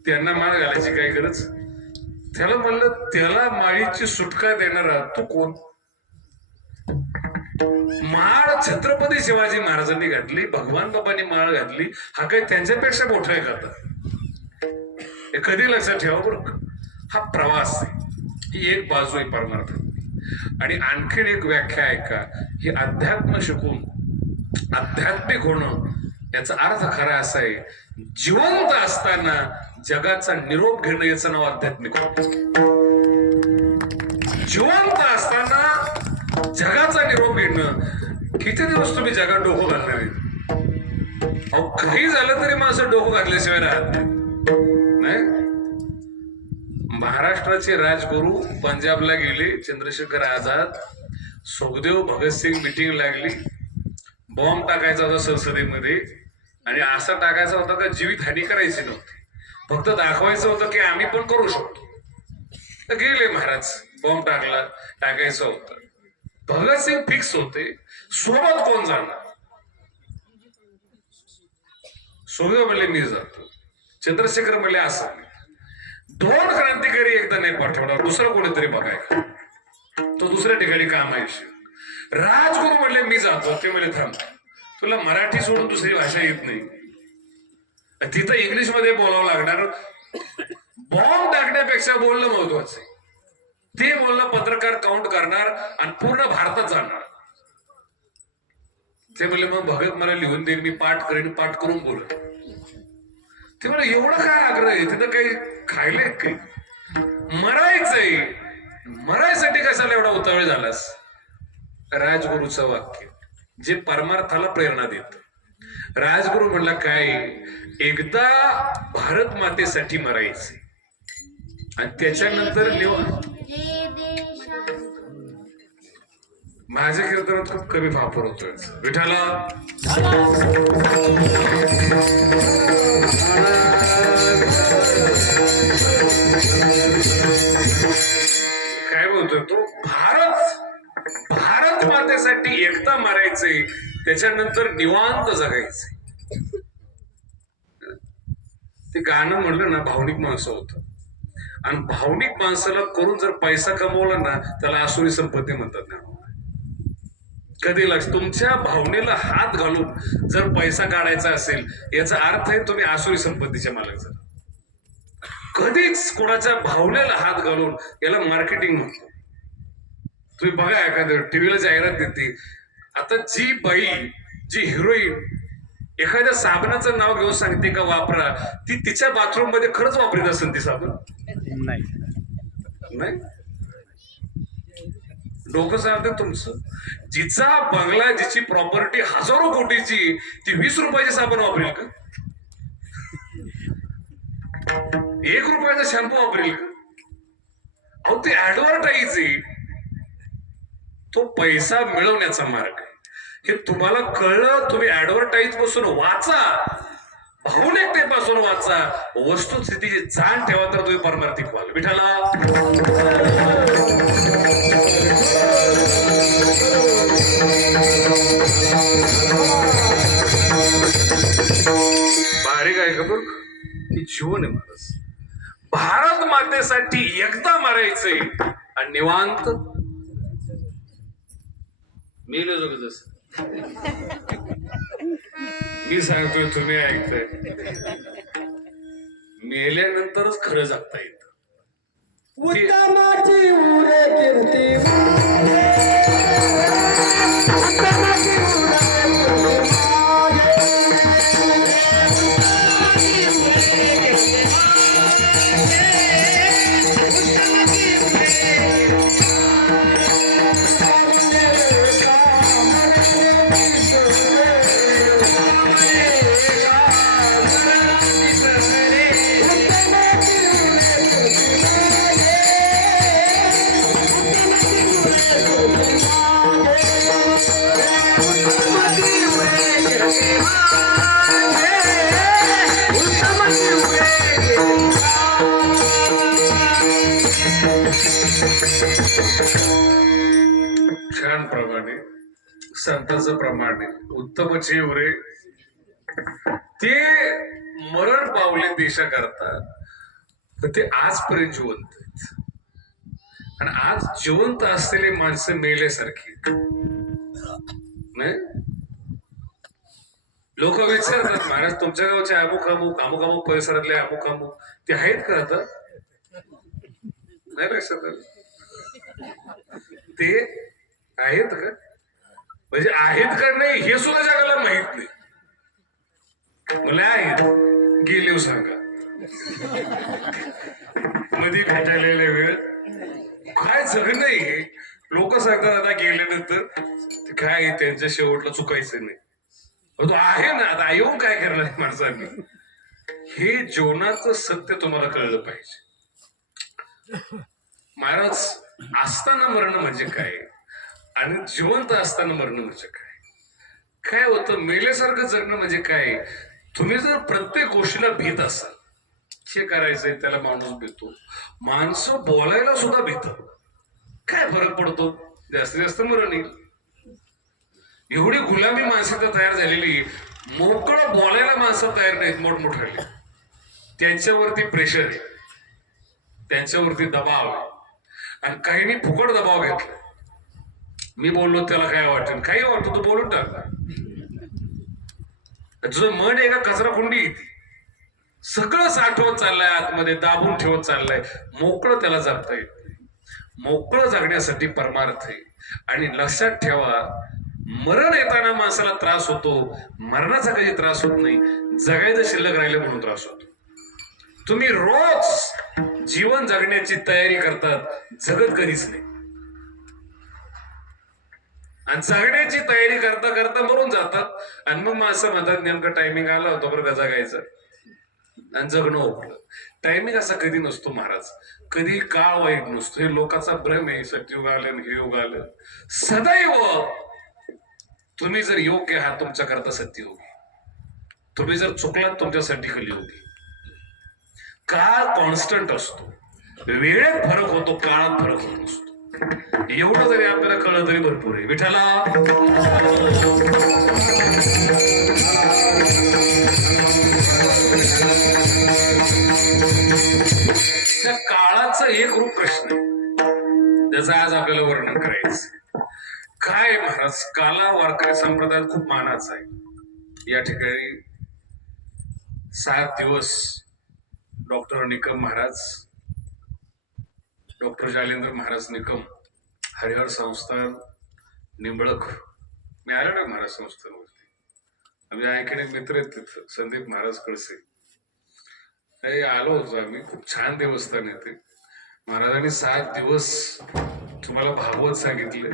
त्यांना माळ घालायची काय गरज? त्याला म्हणलं, त्याला माळीची सुटका देणारा तू कोण? माळ छत्रपती शिवाजी महाराजांनी घातली, भगवान बाबांनी माळ घातली, हा काही त्यांच्यापेक्षा मोठा आहे का? हे कधी लक्षात ठेवा बरं. हा प्रवास आहे, ही एक बाजू आहे परमार्थाची. आणि आणखीन एक व्याख्या आहे का, हे अध्यात्म शिकून आध्यात्मिक होणं याचा अर्थ खरा असा आहे, जिवंत असताना जगाचा निरोप घेणं याचं नाव आध्यात्मिक होतं. जिवंत असताना जगाचा निरोप घेणं. किती दिवस तुम्ही जगात डोकं घालणार आहे? अहो, काही झालं तरी माणसं डोकं घातल्याशिवाय राहत नाही. महाराष्ट्राचे राजगुरू पंजाबला गेले, चंद्रशेखर आझाद, सुखदेव भगतसिंग मीटिंग लागली, बॉम्ब टाकायचा होता संसदेमध्ये. आणि असा टाकायचा होता का जीवित हानी करायची नव्हती, फक्त दाखवायचं होतं की आम्ही पण करू शकतो. तर गेले महाराज, बॉम्ब टाकायचं होतं. भगतसिंग फिक्स होते, सोबत कोण जाणार? सुखदेव म्हणले मी जातो, चंद्रशेखर म्हणले असं. दोन क्रांतिकारी एकदा नाही पाठवणार, दुसरं कोणीतरी बघायला, तो दुसऱ्या ठिकाणी काम आहे. राजगुरू म्हणले मी जातो, ते म्हणले थांब, तुला मराठी सोडून दुसरी भाषा येत नाही, तिथं इंग्लिश मध्ये बोलावं लागणार. बॉम्ब टाकण्यापेक्षा बोलणं महत्वाचं आहे. ते बोलणं पत्रकार काउंट करणार आणि पूर्ण भारतात जाणार. ते म्हणले मग भगत मला लिहून देईल, मी पाठ करेन, पाठ करून बोल. ते म्हणले एवढं काय आग्रह आहे, तिथं काही खायला काही मरायचंय, मरायसाठी कशाला एवढा उतावळ झालास? राजगुरूचं वाक्य जे परमार्थाला प्रेरणा देत. राजगुरू म्हणला काय, एकदा भारत मातेसाठी मरायचे आणि त्याच्यानंतर माझ्या कीर्तनात खूप कमी वापर होतोय. विठाला काय बोलतोय तो, भारत मातेसाठी एकदा मारायचंय, त्याच्यानंतर निवांत जगायचंय. ते गाणं म्हणलं ना, भावनिक माणसं होतं. आणि भावनिक माणसाला करून जर पैसा कमवला ना, त्याला आसुरी संपत्ती म्हणतात ना. कधी लक्ष, तुमच्या भावनेला हात घालून जर पैसा काढायचा असेल, याचा अर्थ आहे तुम्ही आसुरी संपत्तीचे मालक झाला. कधीच कोणाच्या भावनेला हात घालून, याला मार्केटिंग म्हणतो. तुम्ही बघा, एखाद्या टीव्हीला जाहिरात देते, आता जी बाई, जी हिरोईन एखाद्या साबणाचं नाव घेऊन सांगते का वापरा, ती तिच्या बाथरूम मध्ये खरंच वापरीत असेल ती साबण? नाही. डोकं सांगते तुमचं. जिचा बंगला, जिची प्रॉपर्टी हजारो कोटीची, ती 20 रुपयाची साबण वापरेल का? 1 रुपयाचा शॅम्पू वापरेल का? अहो, ते ऍडव्हर्टाईज आहे, तो पैसा मिळवण्याचा मार्ग आहे. हे तुम्हाला कळलं, तुम्ही ऍडव्हर्टाईज पासून वाचा, भावनिकतेपासून वाचा, वस्तुस्थितीची जाण ठेवा, तर तुम्ही परमार्थिक व्हाल. विठाला बारीक आहे का बघ की जीवन आहे महाराज. भारत मातेसाठी एकदा मारायचंय आणि निवांत मेलं जगदस. मी सांगतोय तुम्ही ऐकताय. मेल्यानंतरच खरं जगता येत. उत्तमाची उरे कीर्ती उत्तमाची छान प्रमाणे संतांचं प्रमाणे उत्तमचे उरे ते मरण पावले देशा करतात. तर ते आजपर्यंत जिवंत आहेत. आणि आज जिवंत असलेले माणसं मेल्यासारखी नाही. लोक विचारतात महाराज तुमच्या गावचे अमुक अमुक अमुक अमुक परिसरातले अमुक अमुक ते आहेत का आता? नाही लक्षात आलं. ते आहेत का म्हणजे आहेत का नाही हे सुद्धा जगाला माहित नाही. मला आहेत गेले सांगा मध्ये भेटायला वेळ काय जग नाही. लोक सांगतात आता गेल्यानंतर काय त्यांच्या शेवटला चुकायचं नाही. तो आहे ना आता येऊन काय करणार माणसांनी. हे जीवनाचं सत्य तुम्हाला कळलं पाहिजे. महाराज असताना मरण म्हणजे काय आणि जिवंत असताना मरण म्हणजे काय. काय होतं मेल्यासारखं जगणं म्हणजे काय. तुम्ही जर प्रत्येक गोष्टीला भीत असाल हे करायचंय त्याला माणूस भीतो. माणसं बोलायला सुद्धा भीत. काय फरक पडतो जास्तीत जास्त मरण येईल. एवढी गुलामी माणसाला तयार झालेली मोकळं बोलायला माणसं तयार नाहीत. मोठमोठाली त्यांच्यावरती प्रेशर आहे त्यांच्यावरती दबाव आहे. आणि काहींनी फुकट दबाव घेतला. मी बोललो त्याला काय वाटेल काही वाटतं तू बोलून टाक. तुझं मन आहे का कचरा कुंडी येते. सगळं साठवत चाललंय आतमध्ये दाबून ठेवत चाललंय. मोकळं त्याला जगता येत नाही. मोकळं जगण्यासाठी परमार्थ आहे. आणि लक्षात ठेवा मरण येताना माणसाला त्रास होतो. मरणाचा कधी त्रास होत नाही. जगायचं शिल्लक राहिलं म्हणून त्रास होतो. तुम्ही रोज जीवन जगण्याची तयारी करतात जगत कधीच नाही. आणि जगण्याची तयारी करता करता मरून जातात. आणि मग माणसं म्हणतात नेमकं टायमिंग आला होता बरं का जगायचं आणि जगणं ओपलं. टायमिंग असा कधी नसतो महाराज. कधी काळ वाईट नसतो. हे लोकांचा भ्रम आहे. सत्ययुग आलं हे युग आलं. सदैव तुम्ही जर योग्य आहात तुमच्याकरता सत्ययोगी. तुम्ही जर चुकलात तुमच्यासाठी कलियोगी. काळ कॉन्स्टंट असतो. वेळेत फरक होतो काळात फरक होत नसतो. एवढं जरी आपल्याला कळलं तरी भरपूर आहे. विठ्ठला त्या काळाचं एक रूप प्रश्न आहे त्याचं आज आपल्याला वर्णन करायचं. काय महाराज काला वारकरी संप्रदायात खूप मानाचा आहे. या ठिकाणी 7 दिवस डॉक्टर निकम महाराज डॉक्टर जालेंद्र महाराज निकम हरिहर संस्थान निंबळक मी आलो ना महाराज संस्थानवरती. आम्ही ऐकणे मित्र आहेत तिथं संदीप महाराज कळसे आलो होतो आम्ही. खूप छान देवस्थान आहे ते. महाराजांनी 7 दिवस तुम्हाला भागवत सांगितले.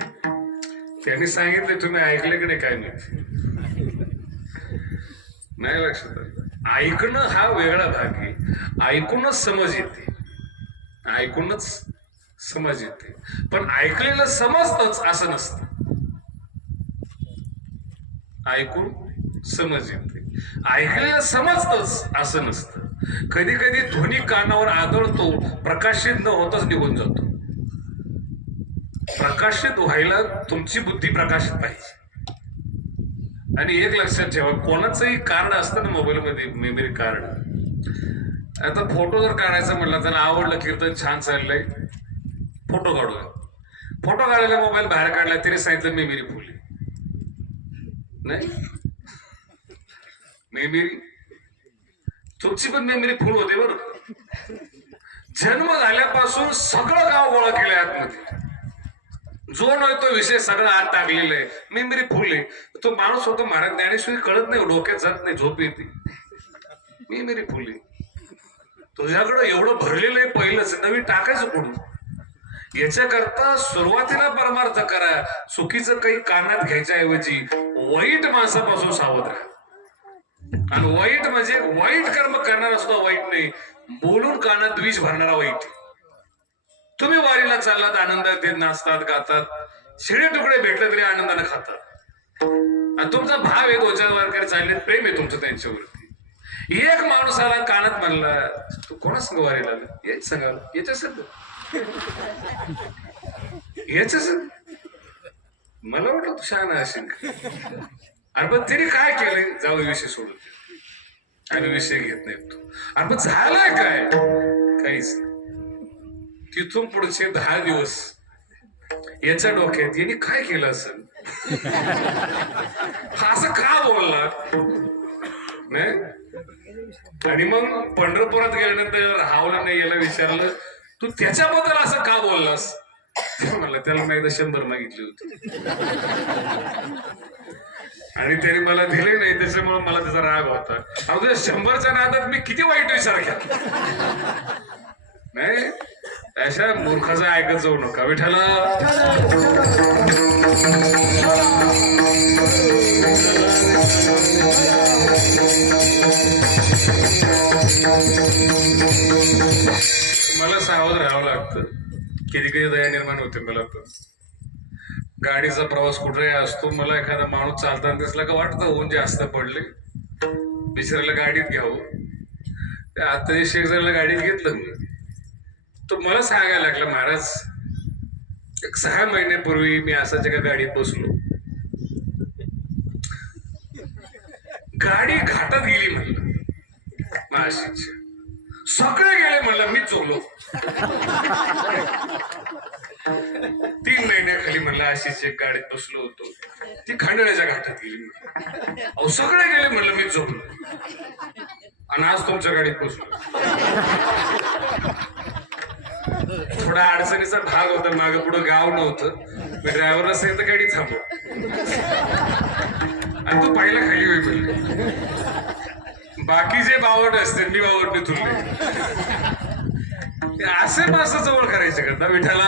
त्यांनी सांगितले तुम्ही ऐकले की नाही काय नाही लक्षात आलं. ऐकणं हा वेगळा भाग आहे. ऐकूनच समज येते. ऐकूनच समज येते. पण ऐकलेलं समजतच असं नसतं. ऐकून समज येते. ऐकलेलं समजतच असं नसतं. कधी कधी ध्वनी कानावर आदळतो प्रकाशित न होताच निघून जातो. प्रकाशित व्हायला तुमची बुद्धी प्रकाशित पाहिजे. आणि एक लक्षात ठेवा, कोणाचंही कार्ड असतं ना मोबाईल मध्ये, मेमरी कार्ड. आता फोटो जर काढायचा म्हटलं तर आवडलं, कीर्तन छान चाललंय, फोटो काढूया. फोटो काढायला मोबाईल बाहेर काढला तरी सांगितलं मेमरी फुल नाही. मेमरी तुमची पण मेमरी फुल होते बरं. जन्म झाल्यापासून सगळं गाव गोळा केलंय आतमध्ये, जो नाही तो विषय सगळं आत टाकलेला आहे, मेमरी फुल आहे. तो माणूस होतो महाराज ज्ञानेश्वरी कळत नाही, डोक्यात जात नाही, झोप येते, मेमरी फुल आहे. तुझ्याकडं एवढं भरलेलं आहे, पहिलंच नवीन टाकायचं कुठून. याच्याकरता सुरुवातीला परमार्थ करा. चुकीचं काही कानात घ्यायच्या ऐवजी वाईट माणसापासून सावध राहा. आणि वाईट म्हणजे वाईट कर्म करणारा सुद्धा वाईट नाही, बोलून कानात विष भरणारा वाईट. तुम्ही वारीला चाललात, आनंदात देत नाचतात, गातात, शिळे तुकडे भेटले तरी आनंदाने खातात. आणि तुमचा भाव आहे, दोन चार वारकरी चालले, प्रेम आहे तुमचं त्यांच्यावरती. एक माणूस आला कानात म्हणला, तू कोणा संग वारीला आला? हेच सांगाल, याच्या संग मला वाटलं तू शहाणा असेल. अरे पण तिने काय केलंय, जाऊ विषय सोडून, आम्ही विषय घेत नाही तू. अरे पण झालंय काय? काहीच नाही. तिथून पुढचे 10 दिवस याच्या डोक्यात यांनी काय केलं असेल, हा असं का बोलला नाही. आणि मग पंढरपुरात गेल्यानंतर राहावलं नाही, याला विचारलं तू त्याच्याबद्दल असं का बोललास. म्हणलं त्याला मी एकदा 100 मागितली होती आणि त्याने मला दिले नाही, त्याच्यामुळे मला त्याचा राग होता. अगोदर 100च्या नादात मी किती वाईट विचार केला नाही. अशा मूर्खाचं ऐकत जाऊ नका. विठ्ठला मला सावध राहावं लागतं. कधी कधी दया निर्माण होते मला. पण गाडीचा प्रवास कुठेही असतो, मला एखादा माणूस चालताना दिसला का वाटतं ऊन जास्त पडले, बिचारायला गाडीत घ्यावं. आता शेजारला गाडीत घेतलं मी, तो मला सांगायला लागला, महाराज 6 महिन्यापूर्वी मी असाच एका गाडीत बसलो, गाडी घाटात गेली म्हणलं, नाशिकच्या सगळे गेले म्हणलं, मी चोरलो. 3 महिन्याखाली म्हणलं अशीच एक गाडीत बसलो होतो, ती खांडण्याच्या घाटात गेली. अहो सगळे गेले म्हणलं, मी झोपलो आणि आज तुमच्या गाडीत बसलो. थोडा अडचणीचा भाग होता, मागे पुढे गाव नव्हतं, मी ड्रायव्हरला सांगितलं गाडी थांबव आणि तू पाहिला खाली होई म्हणलं. बाकी जे बावट असते मी बावटने तुरले. असे माणसं जवळ करायचे करता विठ्ठला.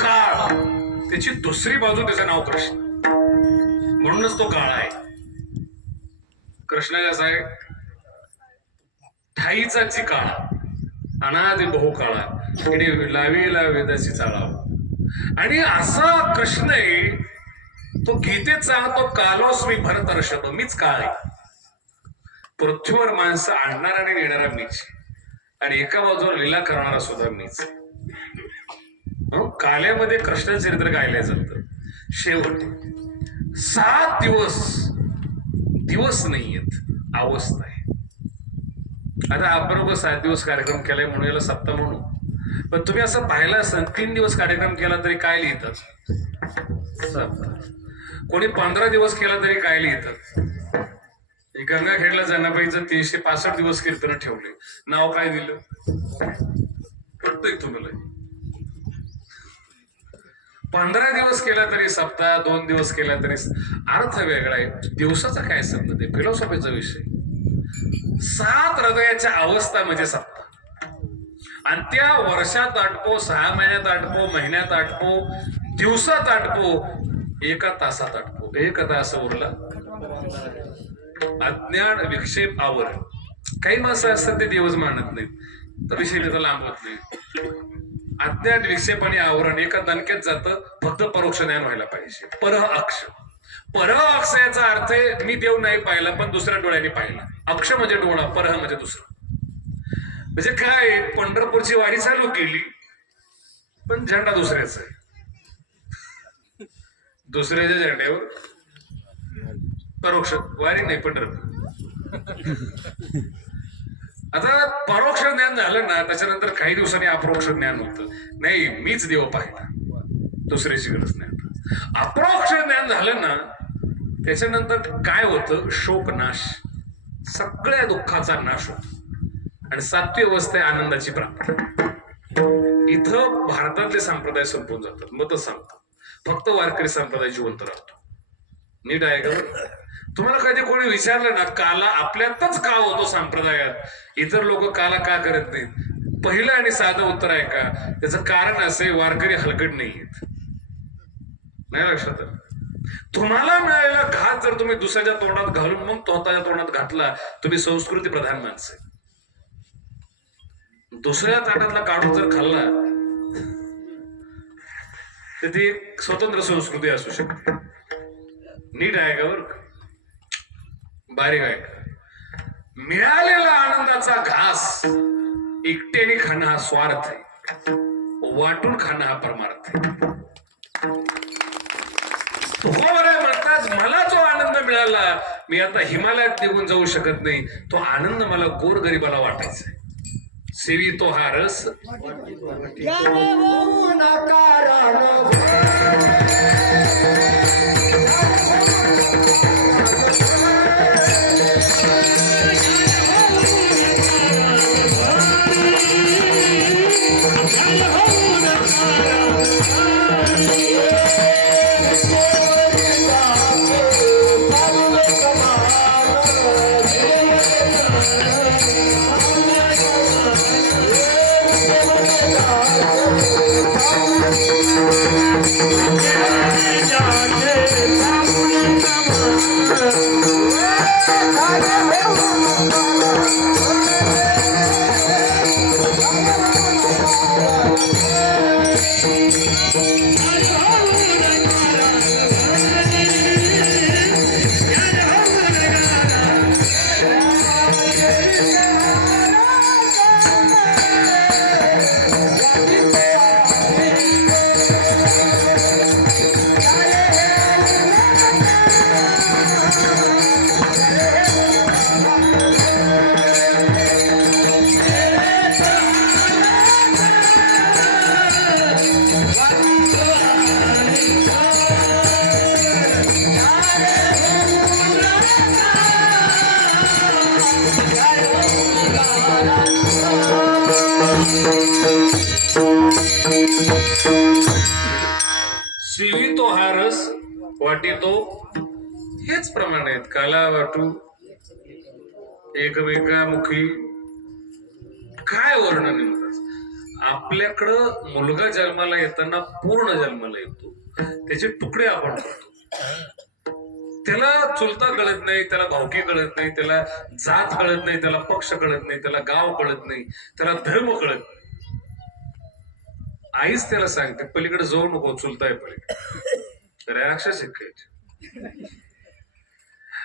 काळ त्याची दुसरी बाजू, त्याचं नाव कृष्ण, म्हणूनच तो काळ आहे. कृष्ण कसा आहे, ठाईचाची काळा, अनादि बहु काळा, लावीला वेदाची चाळा. आणि असा कृष्ण आहे तो गीतेचा, तो कालोस्मी भरतर्षभ, मीच काळ आहे. पृथ्वीवर माणसं आणणारा आणि नेणारा मीच, आणि एका बाजूला लीला करणारा सुद्धा मीच. काल्यामध्ये कृष्ण चरित्र गायलं जातं. शेवट 7 दिवस नाहीयेत, अवस्था आहे. आता आपण 7 दिवस कार्यक्रम केलाय म्हणून याला सप्ताह म्हणू, पण तुम्ही असं पाहिलं असं 3 दिवस कार्यक्रम केला तरी काय लिहितात सप्ताह. कोणी 15 दिवस केला तरी काय लिहितात. गंगाखेडला जनाबाईचं 365 दिवस कीर्तन ठेवले, नाव काय दिलं कळतंय तुम्हाला. 15 दिवस केला तरी सप्ताह, 2 दिवस केला तरी अर्थ वेगळा आहे. दिवसाचा काय संबंध आहे, फिलॉसॉफीचा विषय. 7 हृदयाच्या अवस्था म्हणजे सप्ताह, आणि त्या वर्षात आटपो, 6 महिन्यात आटपो, महिन्यात आटपो, दिवसात आटपो, 1 तासात आटपो. 1 तास उरला अज्ञान विक्षेप आवरण. काही माणसं असतात ते दिवस मानत नाहीत, तर विषय त्याचा लांबवत नाही. अज्ञान विक्षेप आणि आवरण एका दणक्यात जातं. फक्त परोक्ष ज्ञान व्हायला पाहिजे. पर अक्ष अक्षयाचा अर्थ आहे मी देव नाही पाहिला पण दुसऱ्या डोळ्याने पाहिला. अक्ष म्हणजे डोळा, परह म्हणजे दुसरा. म्हणजे काय, पंढरपूरची वारी चालू केली पण झेंडा दुसऱ्याचा आहे. दुसऱ्याच्या झेंड्यावर परोक्ष वारी नाही पंढरपूर. आता परोक्ष ज्ञान झालं ना त्याच्यानंतर काही दिवसांनी अप्रोक्ष ज्ञान होतं. नाही मीच देव पाहिला, दुसऱ्याची गरज नाही. अप्रोक्ष ज्ञान झालं ना त्याच्यानंतर काय होतं, शोक नाश, सगळ्या दुःखाचा नाश होतो आणि 7वी अवस्था आहे आनंदाची प्राप्ती. इथं भारतातले संप्रदाय संपून जातात. मत सांगतात फक्त वारकरी संप्रदाय जिवंत राहतो. नीट आहे का? तुम्हाला कधी कोणी विचारलं ना काला आपल्यातच का होतो संप्रदायात, इतर लोक काला का करत नाहीत, पहिलं आणि साधं उत्तर आहे का, त्याचं कारण असे वारकरी हलकट नाहीयेत. नाही लक्षात आलं? तुम्हाला मिळालेला घात जर तुम्ही दुसऱ्याच्या तोंडात घालून मग स्वतःच्या तोंडात घातला, तुम्ही संस्कृती प्रधान माणसं. दुसऱ्या ताटातला काढून जर खाल्ला तर ती एक स्वतंत्र संस्कृती असू शकते. नीट आहे का? बरं बारीक आहे का? मिळालेला आनंदाचा घास एकट्याने खाणं हा स्वार्थ आहे, वाटून खाणं हा परमार्थ आहे. तुकोबराय म्हणतात मला जो आनंद मिळाला, मी आता हिमालयात निघून जाऊ शकत नाही, तो आनंद मला गोरगरिबाला वाटायचा. सेवी तो हा रस होऊ नका सेवितो हा रस वाटितो, हेच प्रमाण आहेत. काला वाटू एकमेकामुखी, काय वर्णन आहे. आपल्याकडं मुलगा जन्माला येताना पूर्ण जन्माला येतो, त्याचे तुकडे आपण करतो. त्याला चुलता कळत नाही, त्याला भावकी कळत नाही, त्याला जात कळत नाही, त्याला पक्ष कळत नाही, त्याला गाव कळत नाही, त्याला धर्म कळत नाही. आईच त्याला सांगते पलीकडे जाऊ नको, चुलता आहे पलीकडे, राक्षस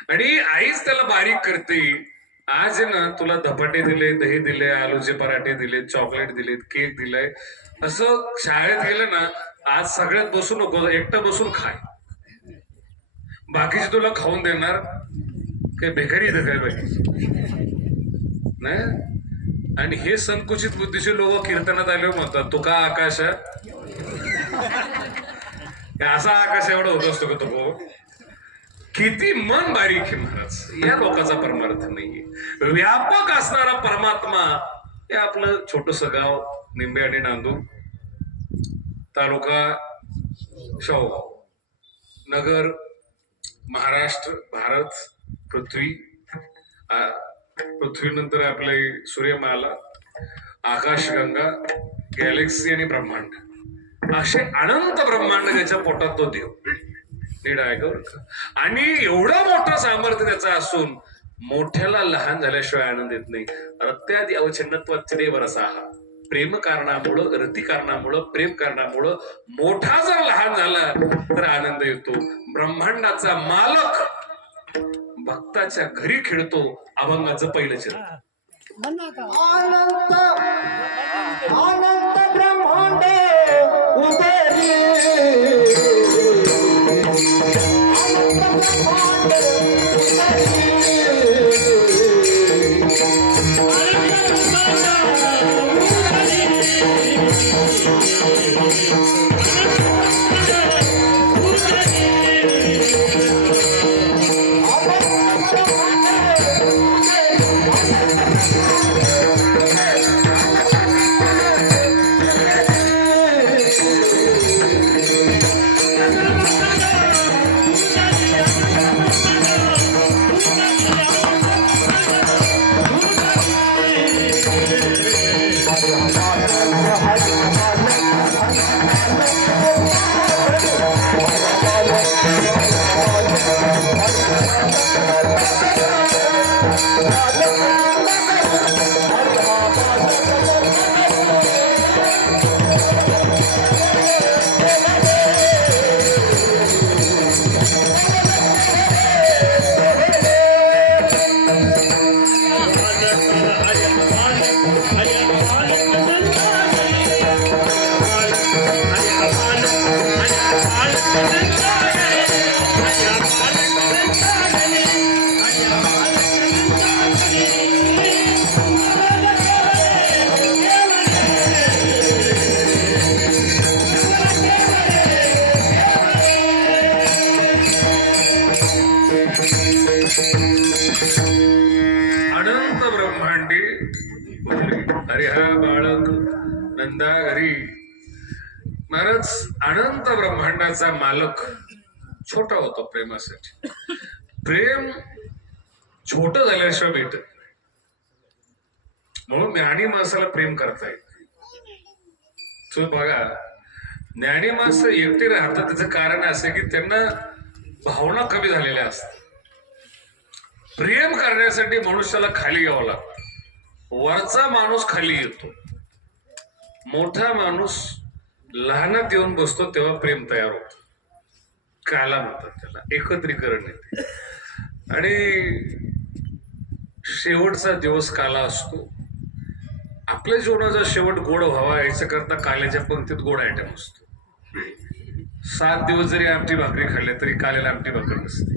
आणि आईच त्याला बारीक करते. आज ना तुला धपाटे दिले, दही दिले, आलूचे पराठे दिले, चॉकलेट दिलेत, केक दिलाय, असं शाळेत गेलं ना आज सगळ्यात बसू नको, एकटा बसून खाय, बाकीचे तुला खाऊन देणार काही बेकारी इथं काय पाहिजे नाही. आणि हे संकुचित बुद्धीचे लोक कीर्तनात आले म्हणतात तो का आकाश असा आकाश एवढा होत असतो का तो, किती मन बारीक आहे महाराज. या लोकांचा परमार्थ नाहीये. व्यापक असणारा परमात्मा हे आपलं छोटस गाव निंबे आणि नांदूर, तालुका शाहूगाव, नगर, महाराष्ट्र, भारत, पृथ्वी, पृथ्वीनंतर आपले सूर्यमाला, आकाशगंगा, गॅलेक्सी आणि ब्रह्मांड, असे अनंत ब्रह्मांड त्याच्या पोटात तो देव. नीट आहे का? आणि एवढं मोठं सामर्थ्य त्याचं असून मोठ्याला लहान झाल्याशिवाय आनंद येत नाही. रत्यादी अवच्छिन्नत्वाच्च देव रसाः. प्रेम कारणामुळं, रती कारणामुळं, प्रेम कारणामुळं मोठा जर लहान झाला तर आनंद येतो. ब्रह्मांडाचा मालक भक्ताच्या घरी खेळतो. अभंगाचं पहिलं चित्र. अनंत अनंत ब्रह्मांड उदरी अनंत ब्रह्मांड अनंत ब्रह्मांडी अरे हा बाळक नंदा घरी. महाराज अनंत ब्रह्मांडाचा मालक छोटा होतो प्रेमासाठी. प्रेम छोट झाल्याशिवाय भेटत नाही. म्हणून ज्ञानी माणसाला प्रेम करता येत. तुम्ही बघा, ज्ञानी माणसं एकटे राहतात त्याचं कारण असं की त्यांना भावना कमी झालेल्या असतात. प्रेम करण्यासाठी मनुष्याला खाली यावं लागतं. वरचा माणूस खाली येतो, मोठा माणूस लहानात येऊन बसतो, तेव्हा प्रेम तयार होतं. काला म्हणतात त्याला, एकत्रीकरण येते. आणि शेवटचा दिवस काला असतो. आपल्या जीवनाचा शेवट गोड व्हावा याच्याकरता काल्याच्या पंक्तीत गोड आयटम असतो. 7 दिवस जरी आमटी भाकरी खाल्ल्या तरी काल्याला आमटी भाकरी नसते.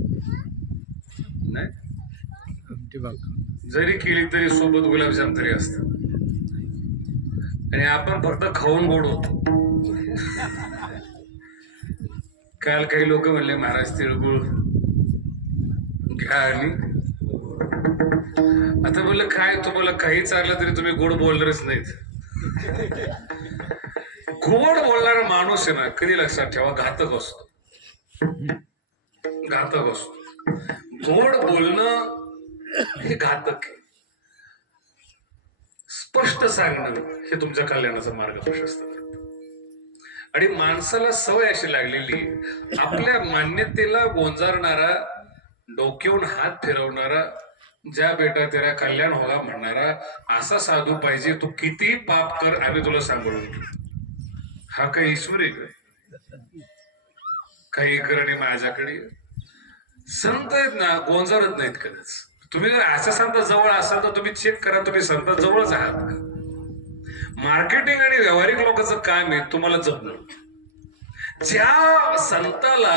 नाही, जरी केली तरी सोबत गुलाबजाम तरी असतात. आणि आपण फक्त खाऊन गोड होतो. काल काही लोक म्हणले महाराज तिळगुळ घ्या. आणि आता बोललं काय, तुम्हाला काही चाललं तरी तुम्ही गोड बोलणारच नाहीत. गोड बोलणारा माणूस आहे ना, कधी लक्षात ठेवा, घातक असतो. घातक असतो. गोड बोलणं हे घातक आहे. स्पष्ट सांगणं हे तुमच्या कल्याणाचा मार्ग प्रशस्त करतं. आणि माणसाला सवय अशी लागलेली, आपल्या मान्यतेला गोंजारणारा, डोक्यावरून हात फिरवणारा, ज्या बेटा तेरा कल्याण होगा म्हणणारा असा साधू पाहिजे. तू किती पाप कर आम्ही तुला सांभाळून घेऊ. हा काही ईश्वर आहे का? काही करणे माझ्याकडे. संत आहेत ना, गोंजारत नाहीत कधीच. तुम्ही जर अशा संत जवळ असाल तर तुम्ही चेक करा, तुम्ही संत जवळच आहात का. मार्केटिंग आणि व्यावहारिक लोकांचं काम आहे तुम्हाला जपणं. ज्या संताला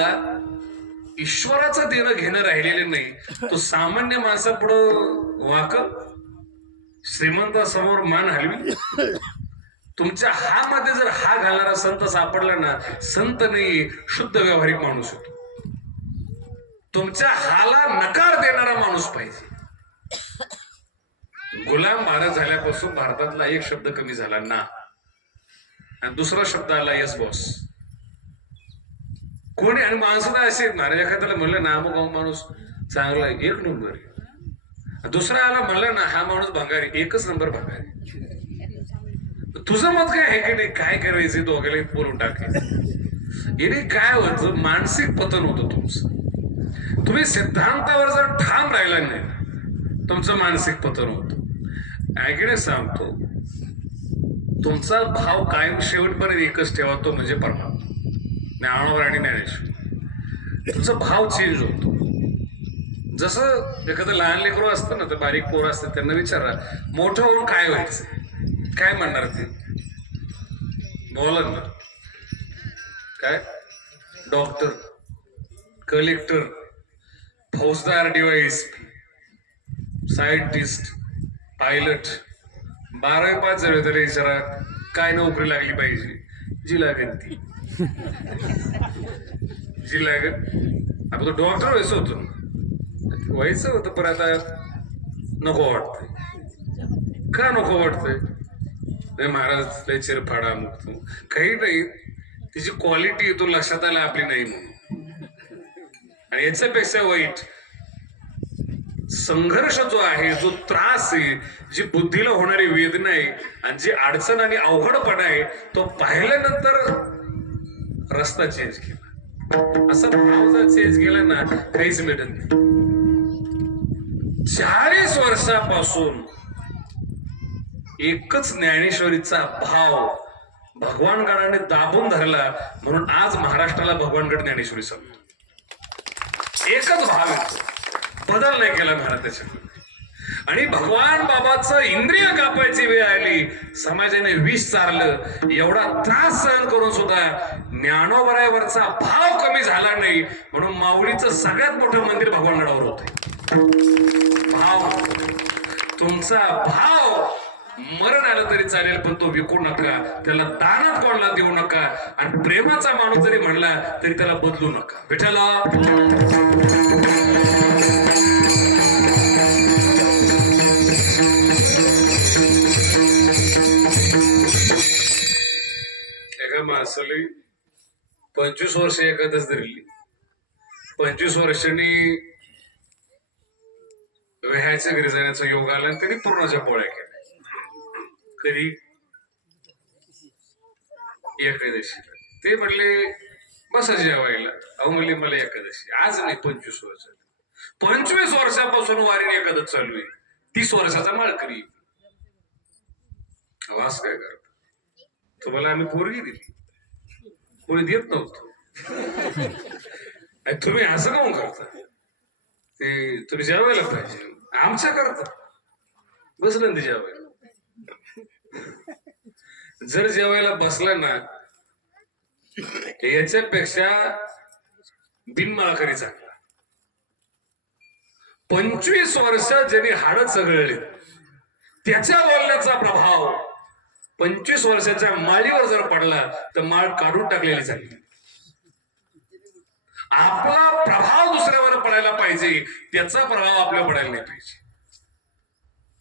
ईश्वराचं देणं घेणं राहिलेले नाही, तो सामान्य माणसापुढं वाकल, श्रीमंतासमोर मान हलवी. तुमच्या हा मध्ये जर हा घालणारा संत सापडला ना, संत नाही, शुद्ध व्यावहारिक माणूस होतो. तुमच्या हाला नकार देणारा माणूस पाहिजे. गुलाम भारत झाल्यापासून भारतातला एक शब्द कमी झाला ना, आणि दुसरा शब्द आला येस बॉस. कोणी आणि माणसं असे महाराज एखाद्याला म्हणलं ना अमुक माणूस चांगला आहे, 1 नंबर. दुसरा आला म्हणलं ना हा माणूस भंगारी, 1च नंबर भंगारी. तुझं मत काय आहे की नाही, काय करायचं दोघांना बोलून टाकायचं. याने काय होतं, मानसिक पतन होतं तुमचं. तुम्ही सिद्धांतावर जर ठाम राहिला नाही, तुमचं मानसिक पतन होतं. ऐकणे सांगतो, तुमचा भाव कायम शेवटपर्यंत एकच ठेवा, तो म्हणजे परमात्मा, ज्ञानावर आणि ज्ञानेश्वर. तुमचा भाव चेंज होतो. जसं एखादं लहान लेकरू असतं ना, तर बारीक पोरं असतं, त्यांना विचारा मोठं होऊन काय व्हायचं, काय म्हणणार ते, बोला ना. काय? डॉक्टर, कलेक्टर, फौजदार, DYSP, सायंटिस्ट, पायलट. 12वी पास झाले तरी विचारा काय नोकरी लागली पाहिजे, जी लागेल ती, जी लागेल. आपण तो डॉक्टर व्हायचं होतं पण आता नको वाटतंय. का नको वाटतंय? नाही महाराज लय चिरफाडा मुक्त काही नाही, तिची क्वालिटी तो लक्षात आला आपली नाही म्हणून. आणि याच्यापेक्षा वाईट संघर्ष जो आहे, जो त्रास आहे, जी बुद्धीला होणारी वेदना आहे आणि जी अडचण आणि अवघडपणा आहे, तो पाहिल्यानंतर रस्ता चेंज केला. असा भाव जर चेंज केला ना, काहीच भेटत नाही. 40 वर्षापासून एकच ज्ञानेश्वरीचा भाव भगवानगडाने दाबून धरला, म्हणून आज महाराष्ट्राला भगवानगड ज्ञानेश्वरी सांगतो. एकच भाव येतो, बदल नाही केला महाराष्ट्राच्या. आणि भगवान बाबाचं इंद्रिय कापायची वेळ आली, समाजाने विष चारलं, एवढा त्रास सहन करून सुद्धा ज्ञानोबरावरचा भाव कमी झाला नाही, म्हणून माऊलीचं सगळ्यात मोठं मंदिर भगवानगडावर होते. भाव, तुमचा भाव मरण आलं तरी चालेल, पण तो विकू नका, त्याला दानात कोणाला देऊ नका, आणि प्रेमाचा माणूस जरी म्हणला तरी त्याला बदलू नका. विठ्ठला एका माणसाला 25 वर्ष एखादच धरली, 25 वर्षांनी वेहायच्या घरी जाण्याचा योग आला आणि त्यांनी पूर्णाच्या पोळ्या केल्या. कधी? एकादशी. ते म्हणले बसा जेवायला. अहो म्हणले मला एकादशी आज नाही, 25 वर्ष. 25 वर्षापासून वारीने एकादश चालू आहे. 30 वर्षाचा माळकरी. आवाज काय करत? तुम्हाला आम्ही पोरगी दिली, कोणी देत नव्हतं. तुम्ही असं काऊन करता? ते तुम्ही जेवायला पाहिजे आमच्या करता. बसलं ना ते जेवायला. जर जेवायला बसला ना, याच्यापेक्षा बिनमाळकरी चांगला. 25 वर्ष ज्यांनी हाडं चघळले, त्याच्या बोलण्याचा प्रभाव 25 वर्षाच्या माळीवर जर पडला तर माळ काढून टाकलेली चांगली. आपला प्रभाव दुसऱ्यावर पडायला पाहिजे, त्याचा प्रभाव आपल्यावर पडायला नाही पाहिजे.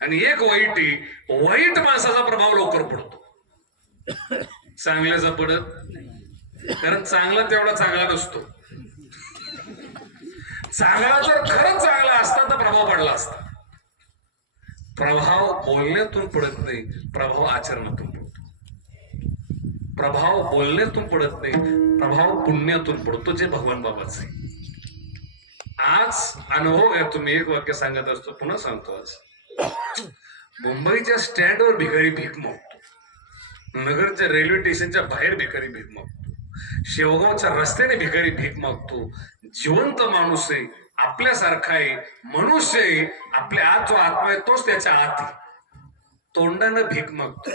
आणि एक वाईट माणसाचा प्रभाव लवकर पडतो, चांगल्याचा पडत. कारण चांगला तेवढा चांगला नसतो. चांगला जर खरंच चांगला असता तर प्रभाव पडला असता. प्रभाव बोलण्यातून पडत नाही, प्रभाव आचरणातून पडतो. प्रभाव बोलण्यातून पडत नाही, प्रभाव पुण्यातून पडतो, जे भगवान बाबाच आहे. आज अनुभव आहे. तुम्ही एक वाक्य सांगत असतो, पुन्हा सांगतो. आज मुंबईच्या स्टँडवर भिकारी भीक मागतो, नगरच्या रेल्वे स्टेशनच्या बाहेर भिकारी भीक मागतो, शेवगावच्या रस्त्याने भिकारी भीक मागतो. जिवंत माणूस आहे, आपल्यासारखा आहे, मनुष्य आहे. आपल्या आत जो आत्मा आहे तोच त्याच्या आत आहे. तोंडानं भीक मागतो.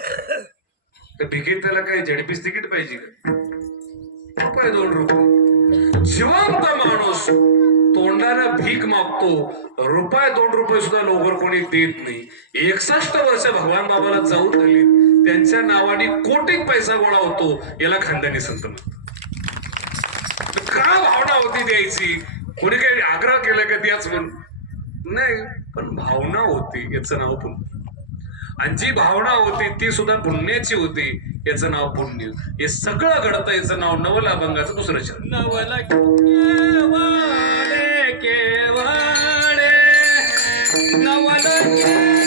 तर भिकेत त्याला काही झडपीस तिकीट पाहिजे का? रुपये 2 रुपये. जिवंत माणूस तोंडानं भीक मागतो, रुपये 2 रुपये सुद्धा लवकर कोणी देत नाही. 61 वर्ष भगवान बाबाला जाऊन झाली, त्यांच्या नावाने कोटीत पैसा गोळा होतो, याला खानदानी संत म्हणतात. का भावना होती द्यायची? कोणी काही आग्रह केला का त्याच म्हणून नाही, पण भावना होती, याचं नाव पुण्य. आणि जी भावना होती ती सुद्धा पुण्याची होती, याचं नाव पुण्य. हे सगळं घडतं, याचं नाव नवला अभंगाचं दुसरं चरण. नवला केवाडे केवाडे, नवला केवाडे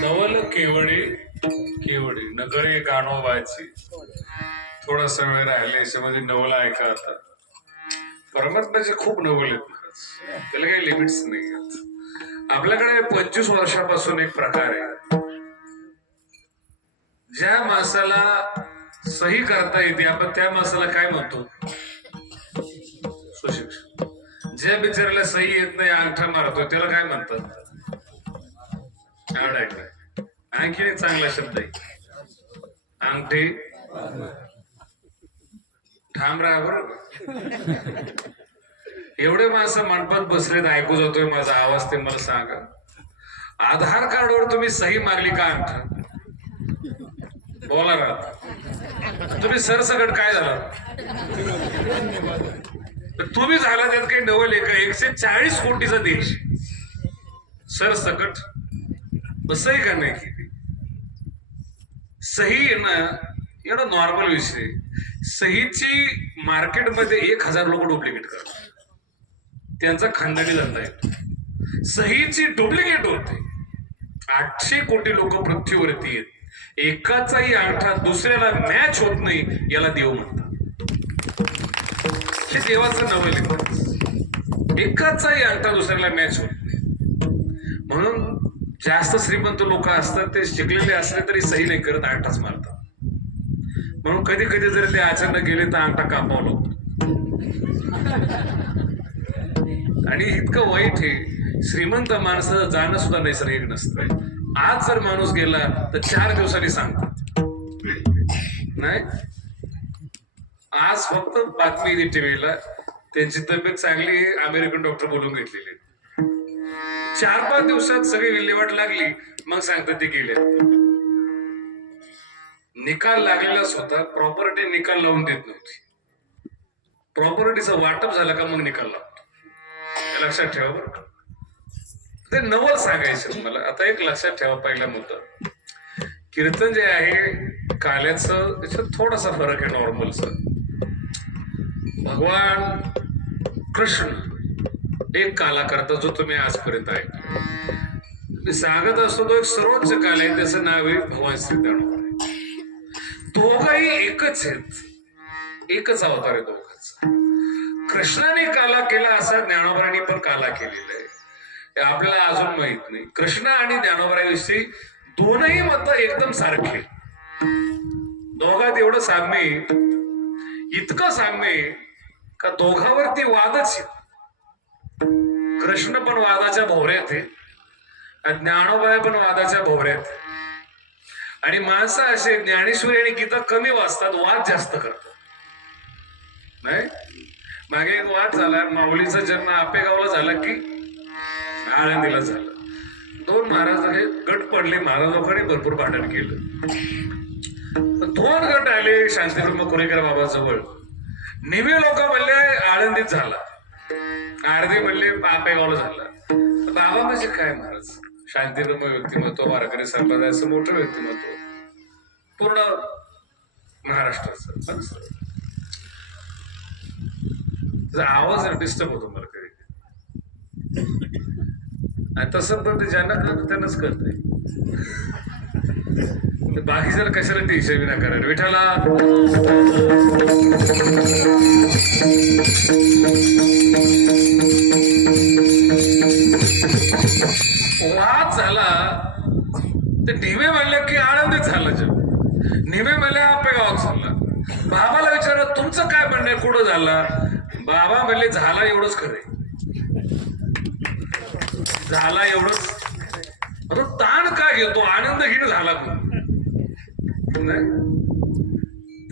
नवल केवडी केवडी नगळे गाणोबाची. थोडासा वेळ राहिले याच्यामध्ये नवल ऐका आता. परमात्म्याचे खूप नवल आहेत खरंच, त्याला काही लिमिट्स नाही आहेत. आपल्याकडे 25 वर्षापासून एक प्रकार आहे, ज्या माणसाला सही करता येते आपण त्या माणसाला काय म्हणतो? सुशिक्षित. ज्या बिचाराला सही येत नाही अंगठा मारतो त्याला काय म्हणतात? ऐकलाय. आणखी एक चांगला शब्द आहे, अंगठी ठाम राहा. बरोबर. एवढे माणसं मंडपात बसलेत, ऐकू जातोय माझा आवाज, ते मला सांगा, आधार कार्डवर तुम्ही सही मारली का अंगठा? बोला राहत तुम्ही सरसकट काय झाला? तुम्ही झाला त्यात काही नवल आहे का? 140 कोटीचा देश सरसकट सही का नाही केली? सही येणं एवढा नॉर्मल विषय. सहीची मार्केटमध्ये 1000 लोक डुप्लिकेट करतात, त्यांचा खंडणी धंदा येतो. सहीची डुप्लिकेट होते. 800 कोटी लोक पृथ्वीवरती आहेत, एकाचाही अंगठा दुसऱ्याला मॅच होत नाही, याला देव म्हणतात. हे देवाचं नवल आहे. एकाचाही अंगठा दुसऱ्याला मॅच होत नाही. म्हणून जास्त श्रीमंत लोक असतात, ते शिकलेले असले तरी सही नाही करत, अंगठाच मारतात. म्हणून कधी कधी जर ते अचानक गेले तर अंगठा कापावा लागतो. आणि इतकं वाईट आहे, श्रीमंत माणसाचं जाणं सुद्धा नैसर्गिक नसतं. आज जर माणूस गेला तर 4 दिवसांनी सांगतात. नाही, आज फक्त बातमी येते टीव्हीला, त्यांची तब्येत चांगली, अमेरिकन डॉक्टर बोलून घेतलेले. 4-5 दिवसात सगळी विल्हेवाट लागली, मग सांगतात ते गेले. निकाल लागलेलाच होता, प्रॉपर्टी निकाल लावून देत नव्हती. प्रॉपर्टीचं वाटप झालं का मग निकाल लावतो. हे लक्षात ठेवा बरं. ते नवल सांगायचं तुम्हाला. आता एक लक्षात ठेवा, पहिला मुद्दा, कीर्तन जे आहे काल्याचं त्याच्यात थोडासा फरक आहे नॉर्मलचा. भगवान कृष्ण एक काला करता, जो तुम्ही आजपर्यंत ऐकला. मी सांगत असतो तो एक सर्वोच्च काल आहे, त्याचं नाव आहे भगवान श्री ज्ञानोबा. दोघंही एकच आहेत, एकच अवतार आहे दोघांचा. कृष्णाने काला केला असा ज्ञानोबांनी पण काला केलेला आहे, हे आपल्याला अजून माहित नाही. कृष्ण आणि ज्ञानोबाविषयी दोनही मत एकदम सारखे. दोघात एवढं साम्य, इतकं साम्य का दोघांवरती वादच. कृष्ण पण वादाच्या भोवऱ्यात आहे, ज्ञानोबा पण वादाच्या भोवऱ्यात. आणि माणसं असे ज्ञानेश्वरी आणि गीता कमी वाचतात, वाद जास्त करतात. नाही, मागे एक वाद झाला, माऊलीचा जन्म आपेगावला झाला की आळंदीला झाला. 2 महाराज झाले, गट पडले, महाराजांकडे भरपूर भांडण केलं. 2 गट आले शांतीब्रह्म कुरेकर बाबाजवळ. निवे लोक म्हणले आळंदीत झाला, अर्धे म्हणले आपेगावला झाला. बाबा म्हणजे काय महाराज, शांतीब्रह्म व्यक्तिमत्व, वारकरी संप्रदायाचं मोठं व्यक्तिमत्व, पूर्ण महाराष्ट्राचं. आवाज डिस्टर्ब होतो मला कधी. तसं पण ते ज्यांना करत त्यांनाच करते, बाकी जर कशाला टेन्शन विना करायला. विठाला वाद झाला, ते निवे म्हणले की आळंदीत झाला जग, निवे म्हणले आपेगावात झाला. बाबाला विचारलं तुमचं काय म्हणणं आहे, कुठं झाला? बाबा म्हणले झाला एवढंच खरंय, झाला एवढंच. ताण का घेतो, आनंद घेणं झाला.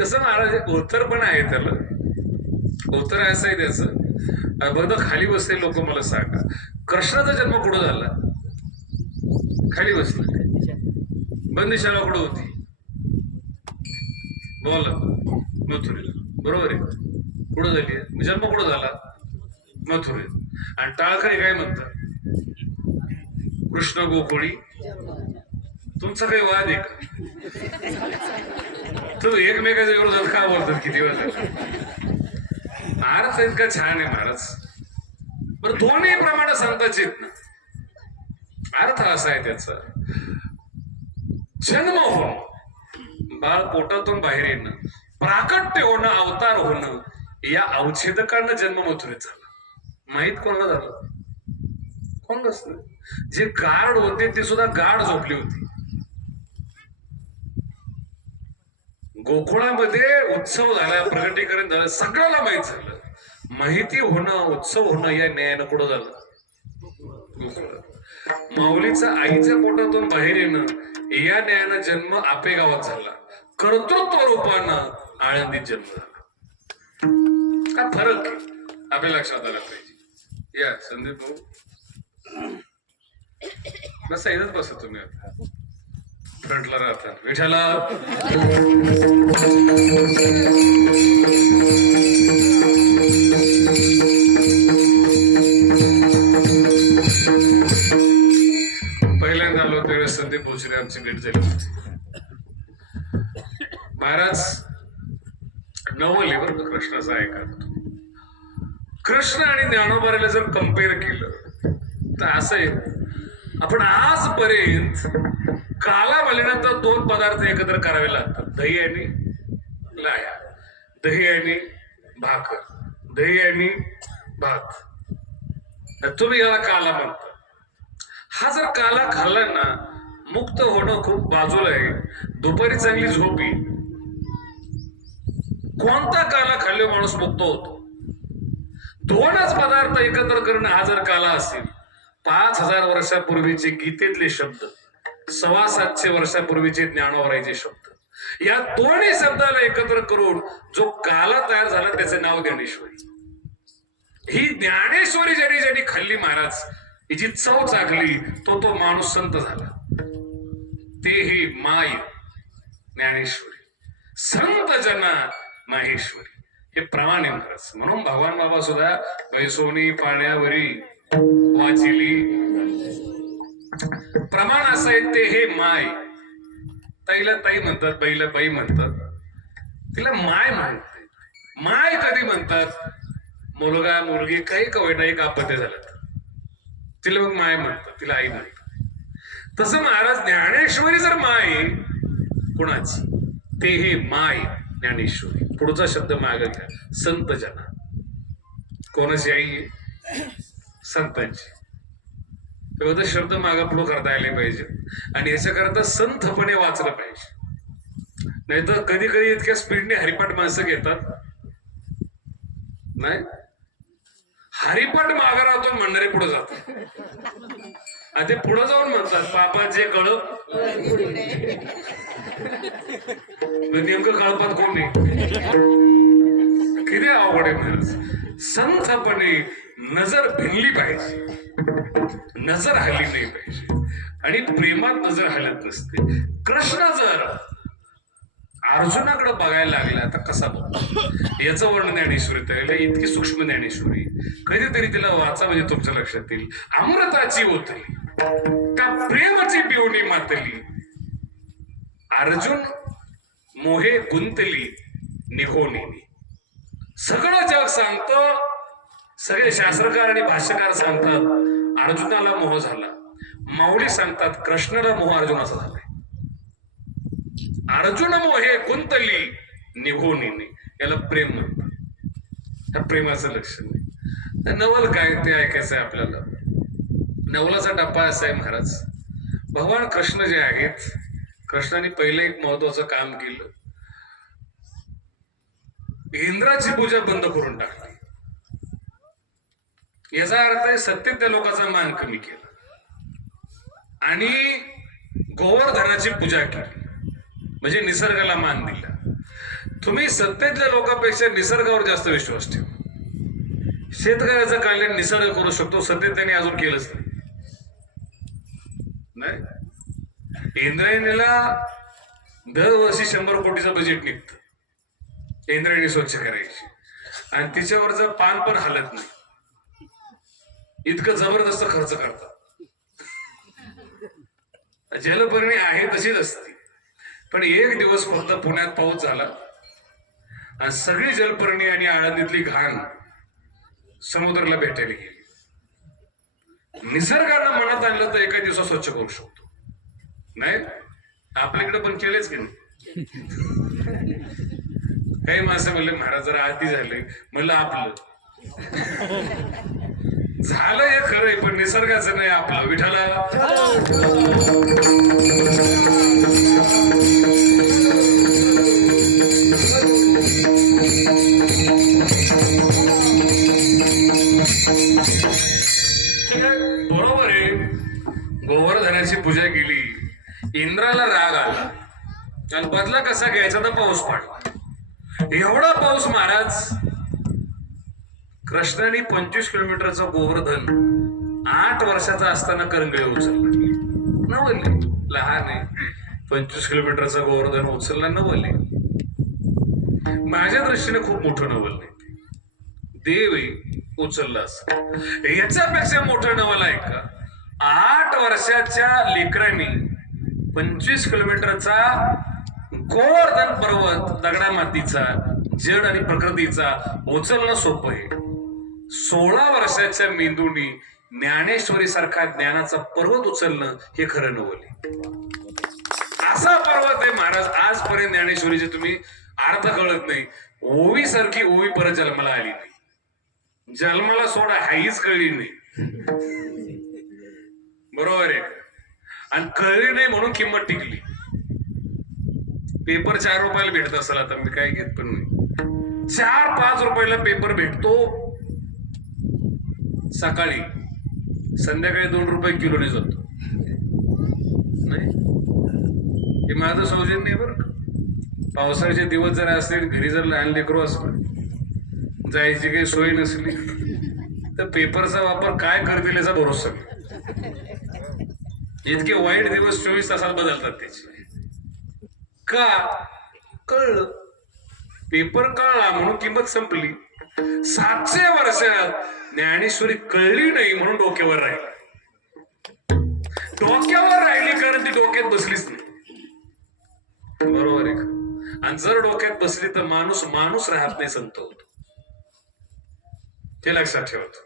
तसं महाराज उत्तर पण आहे त्याला. उत्तर असं आहे त्याचं. बघा खाली बसले लोक मला सांगा, कृष्णाचा जन्म कुठं झाला? खाली बसले. बंदिशाला कुठं होती? बोला. मथुरेला. बरोबर आहे. कुठं झाली? जन्म कुठं झाला? मथुरेत. आणि टाळकरी काय म्हणतात? कृष्ण गोकुळी. तुमचा काही वाद आहे का? तू एकमेकाच्या विरोधात का बोलतात? किती वेळ महाराज इतका छान आहे महाराज. बरं दोन्ही प्रमाणे सांगताच येत ना. अर्थ असा आहे त्याचा, जन्म होणं, बाळ पोटातून बाहेर येणं, प्राकट्य होणं, अवतार होणं, या अवच्छेदकांना जन्म मथुरेत झाला. माहित कोणाला झालं? कोण नसतं. जे गार्ड होते ते सुद्धा गार्ड झोपली होती. गोकुळामध्ये उत्सव झाला, प्रगटीकरण झालं, सगळ्याला माहित झालं. माहिती होणं, उत्सव होणं या न्यायानं कुठं झालं? माऊलीचं आईच्या पोटातून बाहेर येणं या न्यायानं जन्म आपे गावात झाला. कर्तृत्व रूपानं आळंदीत जन्म झाला. काय फरक आहे आपल्या लक्षात आला पाहिजे. या संदीप भाऊ बस इथंच बसा तुम्ही. आता फ्रंटला राहता. विठाला पहिल्यांदा आलो त्यावेळेस संदीप भोसरे आमची भेट झाली. महाराज नवल बरं का कृष्णाचं ऐका. कृष्ण आणि ज्ञानोबाला जर कम्पेअर केलं तर असं आहे, आपण आजपर्यंत काला म्हणल्यानंतर दोन पदार्थ एकत्र करावे लागतात. दही आणि लाया, दही आणि भाकर, दही आणि भात. तुम्ही याला काला म्हणता. हा जर काला खाल्ला ना, मुक्त होणं खूप बाजूला आहे. दुपारी चांगली झोपी. कोणता काला खाल्ले माणूस मुक्त होतो? दोनच पदार्थ एकत्र करणं हा जर काला असेल, 5000 वर्षापूर्वीचे गीतेतले शब्द, 750 वर्षापूर्वीचे ज्ञानोबरायचे शब्द, या दोन्ही शब्दाला एकत्र करून जो काला तयार झाला त्याचे नाव ज्ञानेश्वरी. ही ज्ञानेश्वरी ज्यांनी ज्यांनी खाल्ली महाराज, हिची चव चाकली, तो माणूस संत झाला. ते ही माय ज्ञानेश्वरी, संत जना माहेश्वरी, हे प्रमाण आहे महाराज. म्हणून भगवान बाबा सुद्धा बैसोनी पाण्यावरी वाचिली. प्रमाण असं आहे ते हे माय. ताईला ताई म्हणतात, बाईला बाई म्हणतात, तिला माय म्हणतात. माय कधी म्हणतात? मुलगा मुलगी काही कवयना एक आपत्ती झाल्यात तिला मग माय म्हणतात, तिला आई म्हणतात. तसं महाराज ज्ञानेश्वरी जर माय कुणाची, ते हे माय ज्ञानेश्वरी. पुढचा शब्द माग घ्या, संत जना. कोणाची आई? संतांची. तेव्हा शब्द मागा पुढं करता आले पाहिजे आणि याच्याकरता संथपणे वाचलं पाहिजे. नाहीतर कधी कधी इतक्या स्पीडने हरिपाठ माणसं घेतात नाही, हरिपाठ मागा राहतो, म्हणणारे पुढे जातात. आणि ते पुढे जाऊन म्हणतात पापाचे कळ. नेमकं कळपात कोण नाही. किती अवघड आहे महाराज. संथपणे नजर भिनली पाहिजे, नजर हल्ली नाही पाहिजे. आणि प्रेमात नजर हलत नसते. कृष्ण जर अर्जुनाकडे बघायला लागला तर कसा बघतो याचं वर्णन ज्ञानेश्वरीत आहे. इतकी सूक्ष्म ज्ञानेश्वरी, कधीतरी तिला वाचा म्हणजे तुमच्या लक्षात येईल. अमृताची ओतली त्या प्रेमाची पिवणी मातली, अर्जुन मोहे गुंतली निघोनी. सगळं जग सांगतं, सगळे शास्त्रकार आणि भाष्यकार सांगतात अर्जुनाला मोह झाला. माऊली सांगतात कृष्णाला मोह अर्जुनाचा झालाय. अर्जुन मोहे गुंतली निघोनी, याला प्रेम म्हणतात. त्या प्रेमाचं लक्षण नाही. नवल काय ते ऐकायचं आहे आपल्याला. नवलाचा टप्पा असा आहे महाराज, भगवान कृष्ण जे आहेत, कृष्णाने पहिलं एक महत्वाचं काम केलं. इंद्राची पूजा बंद करून टाकली. याचा अर्थ आहे सत्तेतल्या लोकांचा मान कमी केला आणि गोवर्धनाची पूजा केली, म्हणजे निसर्गाला मान दिला. तुम्ही सत्तेतल्या लोकांपेक्षा निसर्गावर जास्त विश्वास ठेवा. शेतकऱ्याचं कल्याण निसर्ग करू शकतो, सध्या त्यांनी अजून केलंच नाही. इंद्रायणीला दरवर्षी 100 कोटीचं बजेट निघतं इंद्रायणी स्वच्छ करायची, आणि तिच्यावरचं पान पण हलत नाही, इतकं जबरदस्त खर्च करतात. जलपर्णी आहे तशीच असते, पण एक दिवस फक्त पुण्यात पाऊस झाला आणि सगळी जलपर्णी आणि आळंदीतली घाण समुद्राला भेटायला गेली. निसर्गाला मनात आणलं तर एका दिवसात स्वच्छ करू शकतो. नाही आपल्याकडे पण केलेच की नाही. काही माणसं म्हणले महाराज जरा आधी झाले, म्हणलं आपलं झालं हे खरंय, पण निसर्गाचं नाही आपलं. विठाला बरोबर आहे. गोवर्धनाची पूजा केली, इंद्राला राग आला आणि बदला कसा घ्यायचा तर पाऊस पडला. एवढा पाऊस महाराज, कृष्णाने 25 किलोमीटरचं गोवर्धन 8 वर्षाचा असताना करंगळे उचलला. नवले लहान आहे, 25 किलोमीटरचा गोवर्धन उचलला नवले. माझ्या दृष्टीने खूप मोठं नवल नाही, देव उचलला असं. याच्यापेक्षा मोठं नवल आहे का? 8 वर्षाच्या लेकरांनी 25 किलोमीटरचा गोवर्धन पर्वत दगडा मातीचा, जड आणि प्रकृतीचा उचलणं सोपं आहे. 16 वर्षाच्या मेंदूनी ज्ञानेश्वरी सारखा ज्ञानाचा पर्वत उचलणं हे खरं नवले. असा पर्वत आहे महाराज, आजपर्यंत ज्ञानेश्वरीचे तुम्ही अर्थ कळत नाही. ओवी सारखी ओवी परत जन्माला आली नाही, जन्माला सोडा हाईच कळली नाही. बरोबर आहे, आणि कळली नाही म्हणून किंमत टिकली. पेपर 4 रुपयाला भेटत असेल, आता मी काय घेत पण नाही. 4-5 रुपयाला पेपर भेटतो सकाळी, संध्याकाळी 2 रुपये किलोने जातो. नाही हे माझं सौजन्य आहे बरं का. पावसाळ्याचे दिवस जर असतील, घरी जर लहान लेकरू असलं, जायची काही सोय नसली तर पेपरचा वापर काय करतील याचा भरोसा नाही. इतके वाईट दिवस 24 तासात बदलतात त्याचे. का कळलं, पेपर कळला म्हणून किंमत संपली. 700 वर्षात ज्ञानेश्वरी कळली नाही म्हणून डोक्यावर राहिली. डोक्यावर राहिली कारण ती डोक्यात बसलीच नाही. बरोबर आहे का? आणि जर डोक्यात बसली तर माणूस माणूस राहत नाही, संत होतो. ते लक्षात ठेवतो.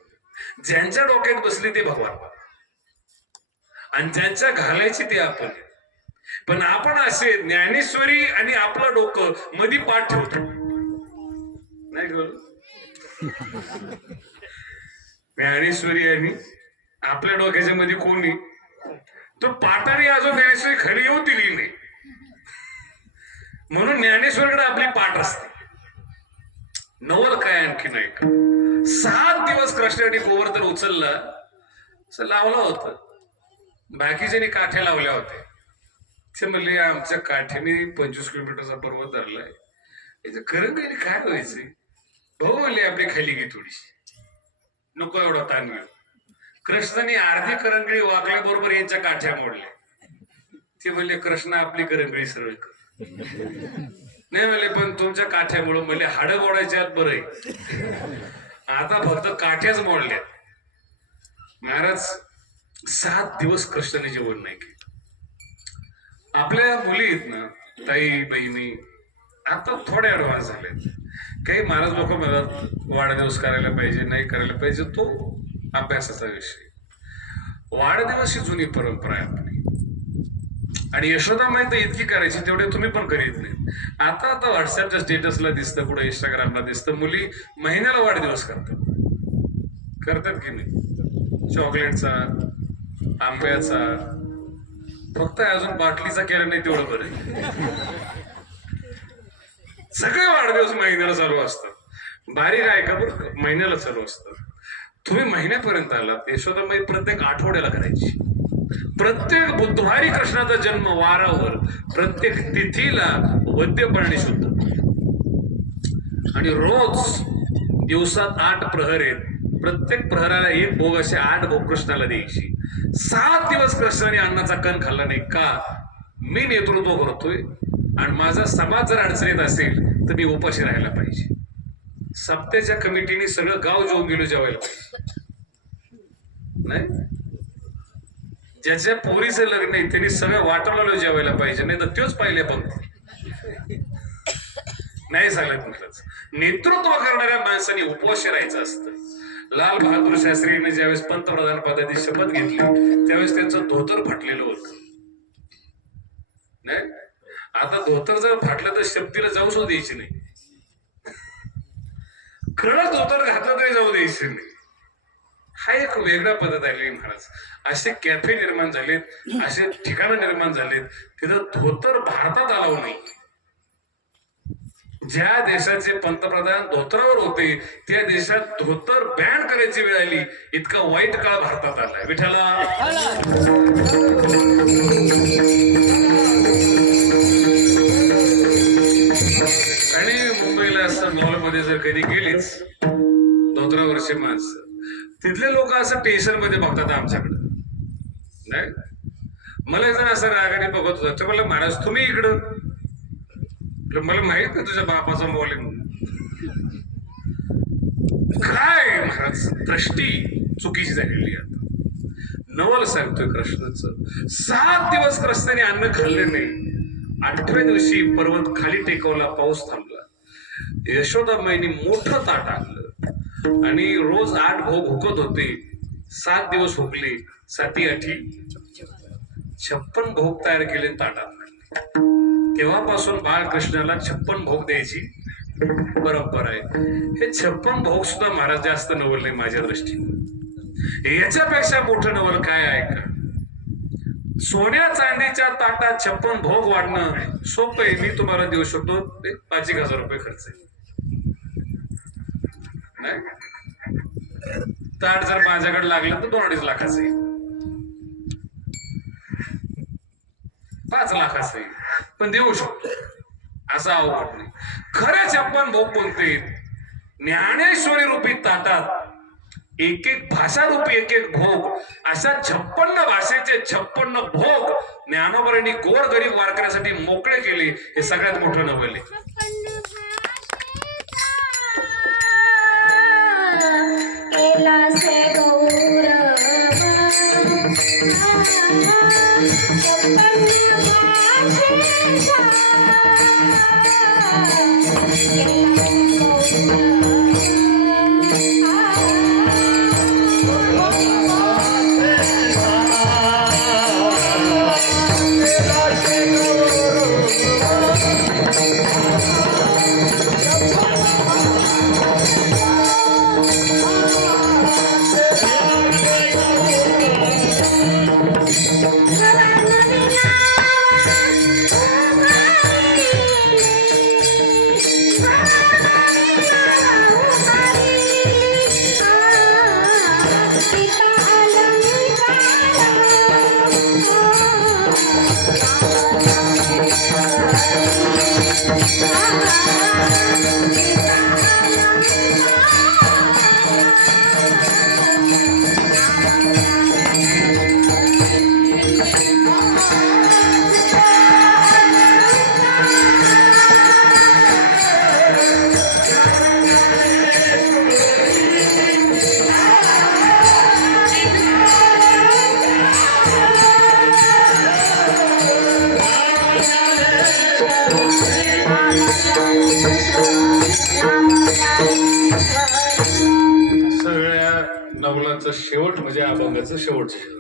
ज्यांच्या डोक्यात बसली ते भगवान, आणि ज्यांच्या घालायची ते आपण. पण आपण असे ज्ञानेश्वरी आणि आपलं डोकं मधी पाठ ठेवतो. नाही कळलं? ज्ञानेश्वरी आणि आपल्या डोक्याच्या मध्ये कोणी तो पाठाने अजून ज्ञानेश्वरी खरी येऊ दिली नाही, म्हणून ज्ञानेश्वरीकडे आपली पाठ असते. नवल काय आणखी नाही का? 7 दिवस कृष्णाने गोवर्धन उचलला, लावलं होतं. बाकीच्यांनी काठ्या लावल्या होत्या. ते म्हणले आमच्या काठ्याने 25 किलोमीटरचा पर्वत धरलाय, याचं खरं काही काय व्हायचंय? भाऊ म्हणले आपली खाली घे थोडीशी, नको एवढा ताण घेऊ. कृष्णाने अर्धी करंगळी वाकल्या बरोबर यांच्या काठ्या मोडल्या. ते म्हणले कृष्ण आपली करंगळी सरळ कर. नाही म्हणले पण तुमच्या काठ्यामुळे म्हणले हाडं मोडायच्या आत बरं आहे, आता फक्त काठ्याच मोडल्या. महाराज 7 दिवस कृष्णाने जेवण नाही केलं. आपल्या मुली आहेत ना, ताई बहिणी आता थोड्या ऍडव्हान्स झाले. काही महाराज लोक म्हणतात वाढदिवस करायला पाहिजे, नाही करायला पाहिजे, तो अभ्यासाचा विषय. वाढदिवस ही जुनी परंपरा आहे आपली, आणि यशोदामाई तर इतकी करायची तेवढे तुम्ही पण करीत नाही. आता आता व्हॉट्सअपच्या स्टेटसला दिसतं, कुठे इंस्टाग्रामला दिसतं, मुली महिन्याला वाढदिवस करतात की नाही? चॉकलेटचा, आंब्याचा, फक्त अजून बाटलीचा केला नाही तेवढं बरं. सगळे वाढदिवस महिन्याला चालू असतात. बारीक आहे का बरं, महिन्याला चालू असतात. तुम्ही महिन्यापर्यंत आलात. यशोदामाई प्रत्येक आठवड्याला करायची. प्रत्येक बुधवारी कृष्णाचा जन्म वारावर, प्रत्येक तिथीला वद्यपर्णी शुद्ध, आणि रोज दिवसात 8 प्रहर आहेत. प्रत्येक प्रहराला एक भोग असे 8 भोग कृष्णाला द्यायची. 7 दिवस कृष्णाने अन्नाचा कण खाल्ला नाही का? मी नेतृत्व करतोय आणि माझा समाज जर अडचणीत असेल तर मी उपाशी राहायला पाहिजे. सप्त्याच्या कमिटीने सगळं गाव जेवून गेलो जेवायला पाहिजे. नाही, ज्याच्या पोरीचं लग्न आहे त्यांनी सगळं वाटवलं जेवायला पाहिजे, नाही तर तोच पाहिले पण नाही सांगत. म्हटलंच नेतृत्व करणाऱ्या माणसाने उपवाशी राहायचं असतं. लाल बहादूर शास्त्रीने ज्यावेळेस पंतप्रधान पदाची शपथ घेतली त्यावेळेस त्यांचं धोतर फाटलेलं होतं. नाही, आता धोतर जर फाटलं तर शक्तीला जाऊ सुद्धा द्यायची नाही. खरंच धोतर घातलं तरी जाऊ द्यायची नाही. हा एक वेगळा पद्धत आलेली महाराज. असे कॅफे निर्माण झालेत, असे ठिकाणं निर्माण झालेत तिथं धोतर भारतात अलाव नाही. ज्या देशाचे पंतप्रधान धोतरावर होते त्या देशात धोतर बॅन करायची वेळ आली. इतका वाईट काळ भारतात आलाय. विठ्ठला आणि मुंबईला असं मॉलमध्ये जर कधी गेलीच धोतरावरची माणसं, तिथले लोक असं टेन्शन मध्ये बघतात आमच्याकडे. नाही, मला जर असं रागाने बघत होता तर मला महाराज तुम्ही इकडं, मला माहित का तुझ्या बापाचा मॉल आहे म्हणून. काय महाराज दृष्टी चुकीची झालेली आता. नवल सांगतोय कृष्णाचं. 7 दिवस कृष्णाने अन्न खाल्ले नाही. 8व्या दिवशी पर्वत खाली टेकवला, पाऊस थांबला. यशोदामाईने मोठं ताट आणलं आणि रोज 8 भोग हुकत होते. 7 दिवस हुकले. 7-8 56 भोग तयार केले ताटात. तेव्हापासून बाळकृष्णाला 56 भोग द्यायची परंपरा आहे. हे 56 भोग सुद्धा महाराज जास्त नवल नाही माझ्या दृष्टीने. याच्यापेक्षा मोठं नवल काय आहे का? सोन्या चांदीच्या ताटात 56 भोग वाढणं सोपं आहे. मी तुम्हाला देऊ शकतो 5,000 रुपये खर्च आहे. ताट जर माझ्याकडे लागलं तर 2-2.5 लाखाचं आहे, 5 लाखाचं आहे, पण देऊ शकतो. असं अवघड नाही. खरे 56 भोग कोणते? ज्ञानेश्वरी रूपी ताटात एक भाषा रूपी एक भोग, अशा 56 भाषेचे 56 भोग ज्ञानोबरांनी गोरगरीब वारकऱ्यासाठी मोकळे केले. हे सगळ्यात मोठं नवल आहे. केला से गौरव 'नवला'चा शेवट म्हणजे अभंगाचं शेवटचं.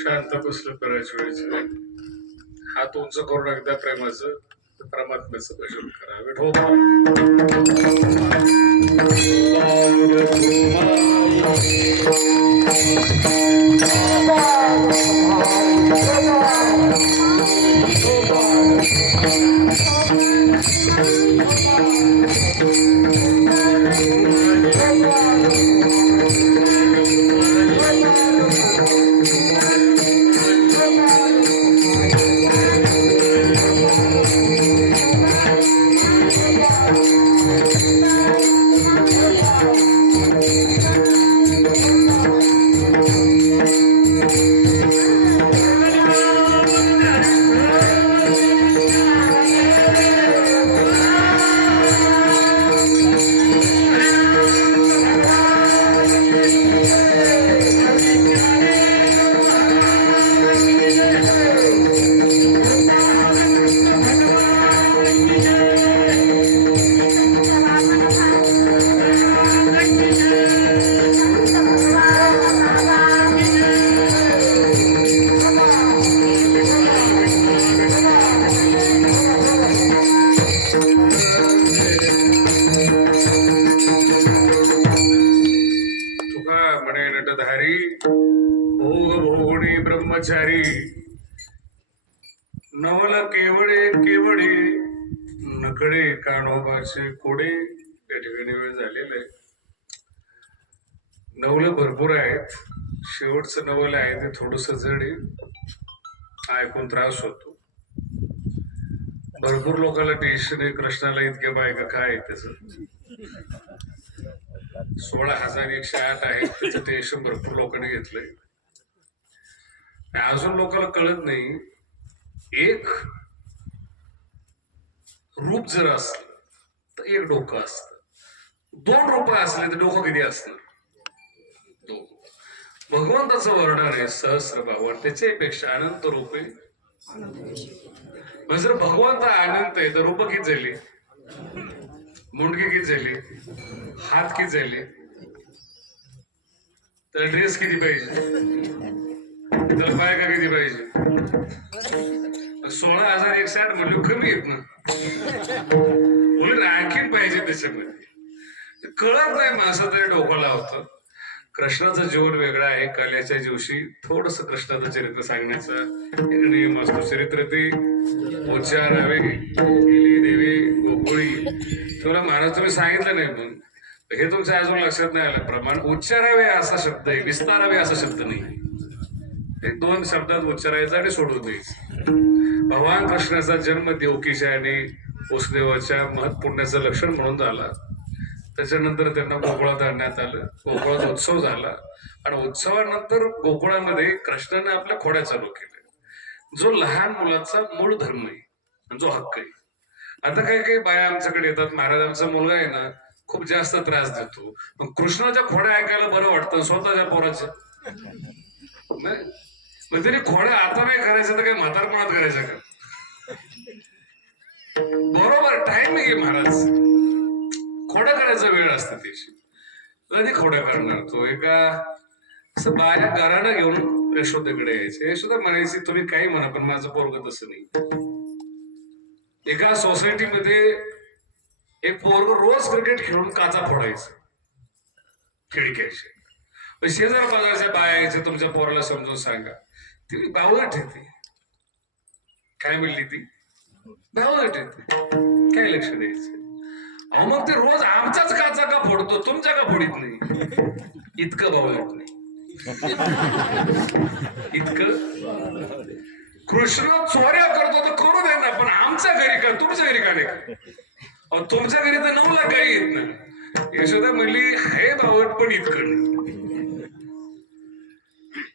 शांत बसलं करायच्या वेळेस हात उंच करून एकदा प्रेमाचं परमात्म्याचं भजन करा विठोबा ब्रह्मचारी नवल केवळे केवळे नकडे कानोबाचे कोडे या ठिकाणी वेळ झालेला आहे. नवलं भरपूर आहेत, शेवटचं नवल आहे ते थोडस जड आहे, ऐकून त्रास होतो. भरपूर लोकांना टेन्शन आहे कृष्णाला इतके बायका काय आहे त्याच 16,108 आहे त्याचं टेन्शन भरपूर लोकांनी घेतलंय. अजून लोकांना कळत नाही एक रूप जर असलं तर एक डोकं असतं, 2 रूप असले तर डोकं किती असतं? 2. भगवंताचं वर्णन आहे सहस्रभावर, त्याच्यापेक्षा अनंत रूप आहे. जर भगवंत अनंत आहे तर रूप किती झाली, मुंडकी किती झाली, हात किती झाले, तर ड्रेस किती पाहिजे, तर बायका किती पाहिजे? 16,108 म्हणलं कमी आहेत ना, उलट आणखीन पाहिजे त्याच्यामध्ये. कळत नाही माणसं तरी डोकं लावतं. कृष्णाचं जीवन वेगळं आहे. काल्याच्या दिवशी थोडस कृष्णाचं चरित्र सांगण्याचा एक नियम असतो. चरित्र ते उच्चारावे गेली देवी गोकुळी. तुला महाराज तुम्ही सांगितलं नाही पण हे तुमच्या अजून लक्षात नाही आलं. प्रमाण उच्चारावे असा शब्द आहे, विस्तारावे असा शब्द नाही. हे 2 शब्दात उच्चारायचा आणि सोडून द्यायचं. भगवान कृष्णाचा जन्म देवकीच्या आणि वसुदेवाच्या महत्पुण्याचं लक्षण म्हणून झाला. त्याच्यानंतर त्यांना गोकुळात आणण्यात आलं. गोकुळात उत्सव झाला आणि उत्सवानंतर गोकुळामध्ये कृष्णाने आपल्या खोड्या चालू केल्या, जो लहान मुलाचा मूळ धर्म आहे आणि जो हक्क आहे. आता काही काही बाया आमच्याकडे येतात, महाराजांचा मुलगा आहे ना खूप जास्त त्रास देतो, मग कृष्णाच्या खोड्या ऐकायला बरं वाटतं स्वतःच्या पोराच्या नाही. मग तरी खोड्या आता नाही करायचं तर काही म्हातारपणात करायचं का? बरोबर टाइम आहे महाराज, खोड्या करायचा वेळ असते त्याची. कधी खोड्या करणार तो? एका असं बाया घरानं घेऊन यशोदेकडे यायचे. यशोदा म्हणायची तुम्ही काही म्हणा पण माझं पोरग तसं नाही. एका सोसायटीमध्ये एक पोरग रोज क्रिकेट खेळून काचा फोडायचं खिडक्याचे. शेजारा बाजारच्या बाया यायचे तुमच्या पोराला समजून सांगा. ती बावळट येते. काय म्हणली ती? बावळट येते. काय लक्ष द्यायचं? अहो मग ते रोज आमचाच काचा का फोडतो, तुमच्या का फोडीत नाही? इतकं बावळट नाही. इतकं कृष्ण चोऱ्या करतो तर करू दे ना, पण आमच्या घरी का, तुमच्या घरी का नाही? अहो तुमच्या घरी तर 9 लाख गाई येत ना. यशोदा म्हणली हे बावळट पण इतकं नाही.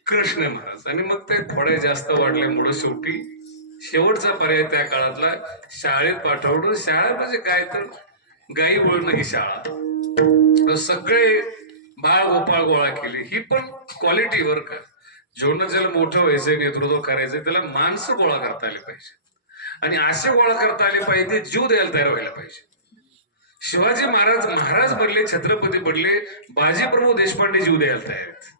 कृष्ण महाराज. आणि मग ते थोड्या जास्त वाढल्यामुळे शेवटी शेवटचा पर्याय त्या काळातला शाळेत पाठवणं. शाळा म्हणजे काय तर गाई वळणं ही शाळा. सगळे बाळ गोपाळ गोळा केले. ही पण क्वालिटीवर का जेवढं ज्याला मोठं व्हायचंय, नेतृत्व करायचंय, त्याला माणसं गोळा करता आले पाहिजे आणि असे गोळा करता आले पाहिजे जीव द्यायला तयार व्हायला पाहिजे. शिवाजी महाराज बनले, छत्रपती बनले, बाजीप्रभू देशपांडे जीव द्यायला तयार आहेत.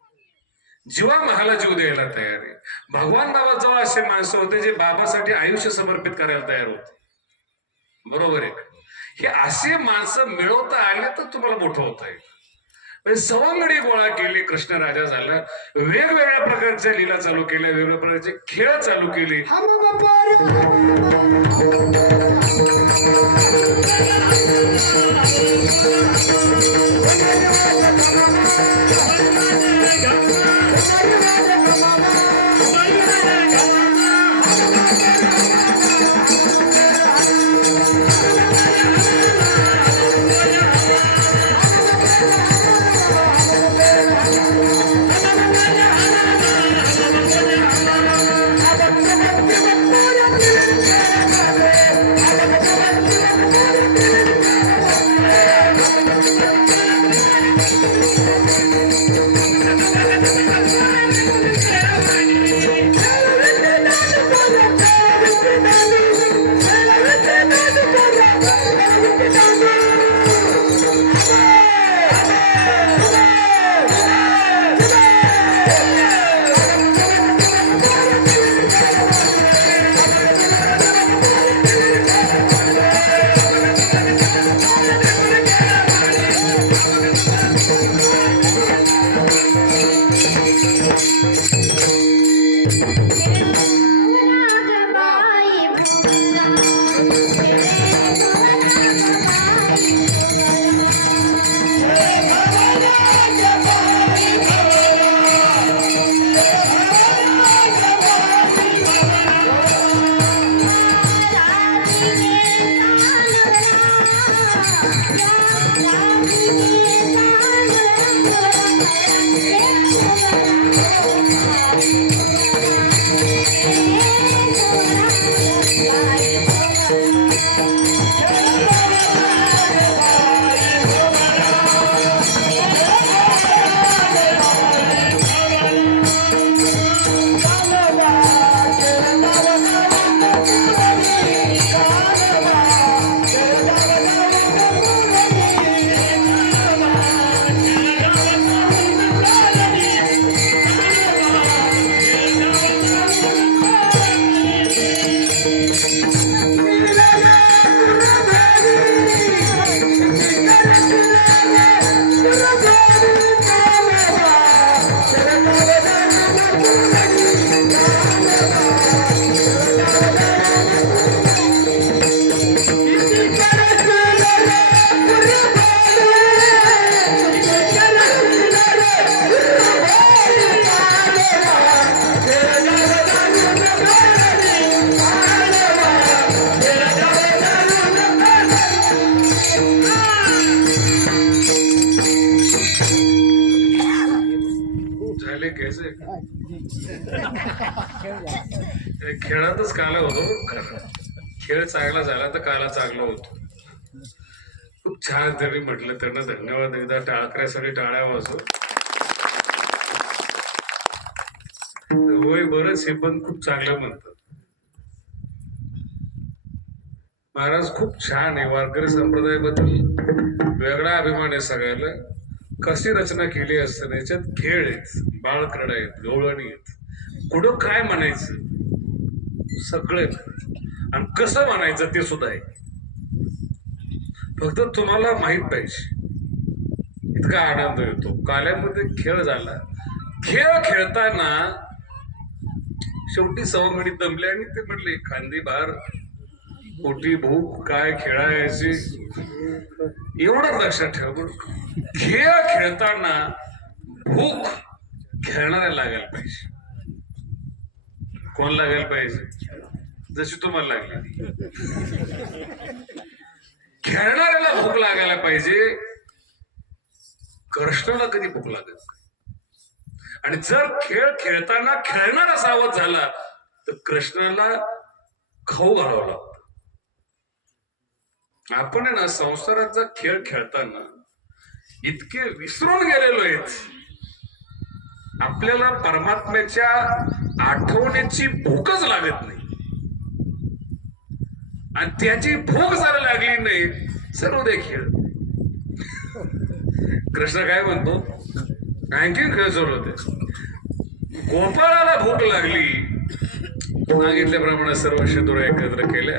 जीवा महाला जीव द्यायला तयार आहे. भगवान बाबाजवळ असे माणसं होते जे बाबासाठी आयुष्य समर्पित करायला तयार होते. बरोबर आहे. हे असे माणसं मिळवता आले तर तुम्हाला मोठं होता येईल. सवंगडी गोळा केली, कृष्ण राजा झाला, वेगवेगळ्या प्रकारच्या लीला चालू केल्या, वेगवेगळ्या प्रकारचे खेळ चालू केले. करा. खेळ चांगला झाला तर काला चांगला होतो. खूप छान त्यांनी म्हटलं, त्यांना धन्यवाद. एकदा टाळकऱ्यासाठी टाळ्या वाजव. होय बरंच हे पण खूप चांगलं म्हणतात. महाराज खूप छान आहे. वारकरी संप्रदायाबद्दल वेगळा अभिमान आहे सगळ्याला. कशी रचना केली असते, याच्यात खेळ आहेत, बाळकडा आहेत, गवळणी आहेत, कुठं काय म्हणायचं सगळे, आणि कसं म्हणायचं ते सुद्धा आहे. फक्त तुम्हाला माहित पाहिजे. इतका आनंद येतो. काल्यामध्ये खेळ झाला. खेळ खेळताना शेवटी 6 मिनिट दमले आणि ते म्हटले, खांदी भार पोटी भूक काय खेळायची. एवढं लक्षात ठेव. खेळ खेळताना भूक खेळणाऱ्या लागायला पाहिजे. कोण लागायला पाहिजे? जशी तुम्हाला लागली. खेळणाऱ्याला भूक लागायला पाहिजे. कृष्णाला कधी भूक लागत नाही. आणि जर खेळ खेळताना खेळणारा सावध झाला तर कृष्णाला खाऊ घालावं लागतं. आपण आहे ना संसाराचा खेळ खेळताना इतके विसरून गेलेलो आहेत, आपल्याला परमात्म्याच्या आठवणीची भूकच लागत नाही. आणि त्याची भूक जर लागली नाही, सर्व दे खेळ. कृष्ण काय म्हणतो, आणखीन खेळ चालू होते. गोपाळाला भूक लागली, सांगितल्याप्रमाणे सर्व शूद्र एकत्र केल्या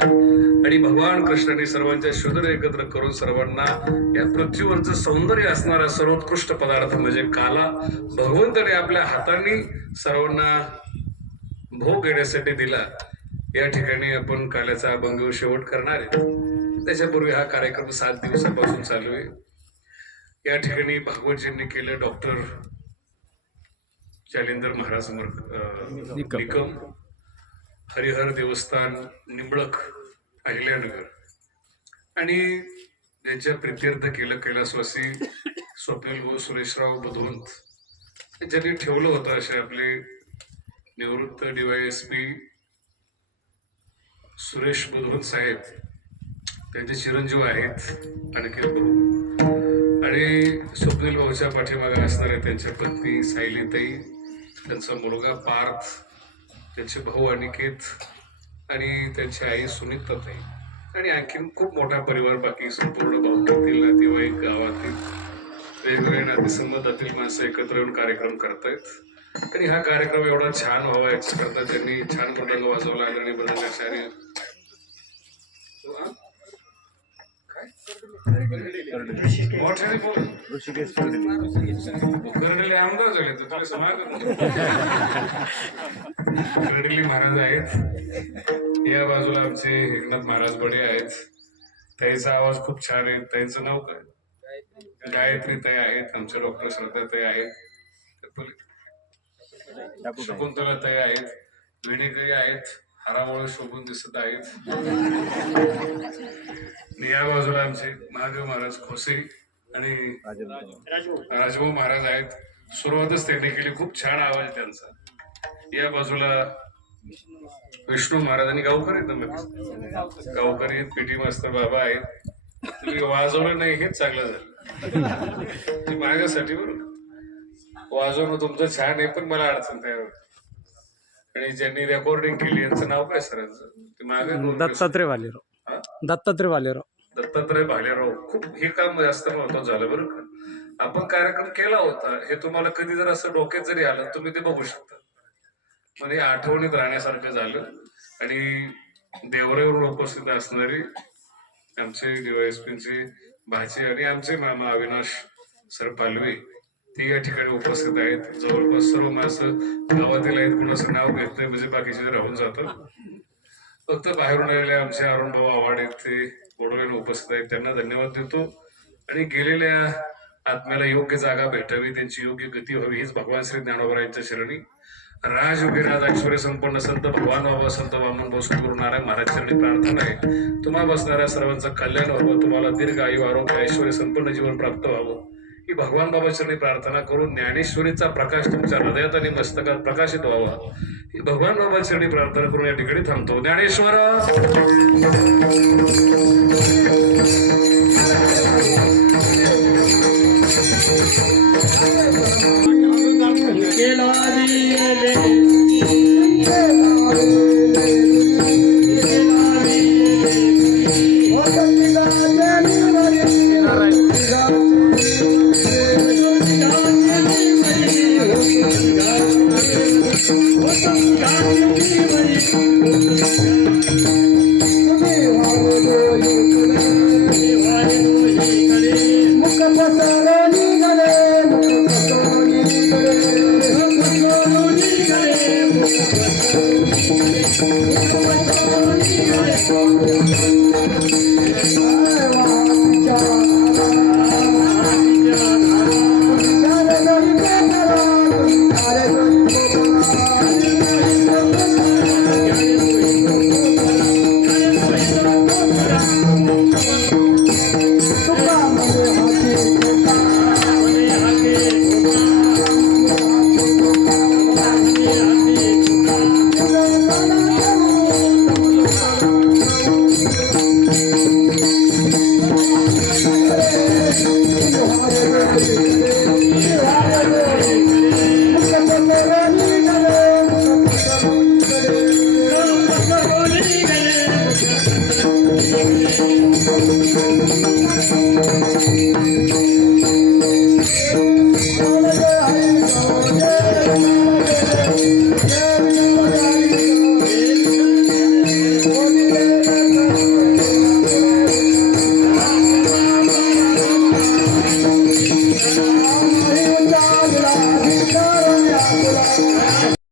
आणि भगवान कृष्णाने सर्वांच्या शूद्र एकत्र करून सर्वांना या पृथ्वीवरचं सौंदर्य असणारा सर्वोत्कृष्ट पदार्थ म्हणजे काला भगवंताने आपल्या हातांनी सर्वांना भोग घेण्यासाठी दिला. या ठिकाणी आपण काल्याचा अभंग शेवट करणार आहे. त्याच्यापूर्वी हा कार्यक्रम 7 दिवसापासून चालू आहे. या ठिकाणी भागवतजींनी केलं डॉक्टर जालिंदर महाराज निकम, हरिहर देवस्थान निंबळक अहिल्यानगर, आणि ज्यांच्या प्रित्यर्थ केलं कैलासवासी स्वप्नील भाऊ सुरेशराव बुधवंत, ज्यांनी ठेवलं होतं असे आपले निवृत्त DYSP सुरेश बुधवंत साहेब, त्यांचे चिरंजीव आहेत अनिकेत भाऊ, आणि स्वप्नील भाऊच्या पाठीमागे असणारे त्यांच्या पत्नी सायलीताई, त्यांचा मुलगा पार्थ, त्यांचे भाऊ अनिकेत आणि त्यांची आई सुनीताताई, आणि आणखीन खूप मोठा परिवार बाकी संपूर्ण भाऊकातील नातेवाईक गावातील वेगवेगळ्या नातेसंबंधातील माणसं एकत्र येऊन कार्यक्रम करतायत. आणि हा कार्यक्रम एवढा छान व्हावा याच्याकरता त्यांनी छान मृदंग वाजवला. आणि मृदंगाचार्य कर्डले आमदार झाले तर तुला समाज कर्डली महाराज आहेत. या बाजूला आमचे एकनाथ महाराज बडे आहेत. त्याचा आवाज खूप छान आहे. त्यांचं नाव काय? गायत्री ताई आहेत. आमच्या डॉक्टर श्रद्धा ताई आहेत. शकुंतला ताई आहेत. विणेकरी आहेत. हारामुळे शोभून दिसत आहेत. या बाजूला आमचे महादेव महाराज खोसे आणि राजभाऊ महाराज आहेत. सुरुवातच त्यांनी केली. खूप छान आवाज त्यांचा. या बाजूला विष्णू महाराज आणि गावकर आहेत ना, गावकरी पेटी मास्तर बाबा आहेत. तुम्ही वाजवलं नाही हेच चांगलं झालं माझ्यासाठी. बरोबर वाजवणं तुमचं छान आहे, पण मला अडचण तयार. आणि ज्यांनी रेकॉर्डिंग केली यांचं नाव काय सरांचं? ते मागे दत्तात्रय भालेराव. दत्तात्रय भालेराव. दत्तात्रय भालेराव. खूप हे काम जास्त महत्वाचं झालं बरं का. आपण कार्यक्रम केला होता, हे तुम्हाला कधी जर असं डोक्यात जरी आलं तुम्ही ते बघू शकता. म्हणजे आठवणीत राहण्यासारखं झालं. आणि देवरेवरून उपस्थित असणारे आमचे DYSPचे भाचे आणि आमचे मामा अविनाश सर पालवे ते या ठिकाणी उपस्थित आहेत. जवळपास सर्व माणसं गावातील आहेत. कोणाचं नाव घेत नाही म्हणजे बाकीचे राहून जातात. फक्त बाहेरून आलेले आमचे अरुण भाऊ आव्हाड ते बोडवेने उपस्थित आहेत. त्यांना धन्यवाद देतो. आणि गेलेल्या आत्म्याला योग्य जागा भेटावी, त्यांची योग्य गती व्हावी हीच भगवान श्री ज्ञानोबरायांच्या शरणी राजयोगी राज ऐश्वर्य संपन्न संत भगवान बाबा संत वामन भाऊ सद्गुरू नारायण महाराज चरणी प्रार्थना आहे. तुम्हा बसणाऱ्या सर्वांचं कल्याण व्हावं, तुम्हाला दीर्घ आयु आरोग्य ऐश्वर्य संपन्न जीवन प्राप्त व्हावं ही भगवान बाबा चरणी प्रार्थना करून ज्ञानेश्वरीचा प्रकाश तुमच्या हृदयात आणि मस्तकात प्रकाशित व्हावा भगवान बाबा चरणी प्रार्थना करून या ठिकाणी थांबतो. ज्ञानेश्वर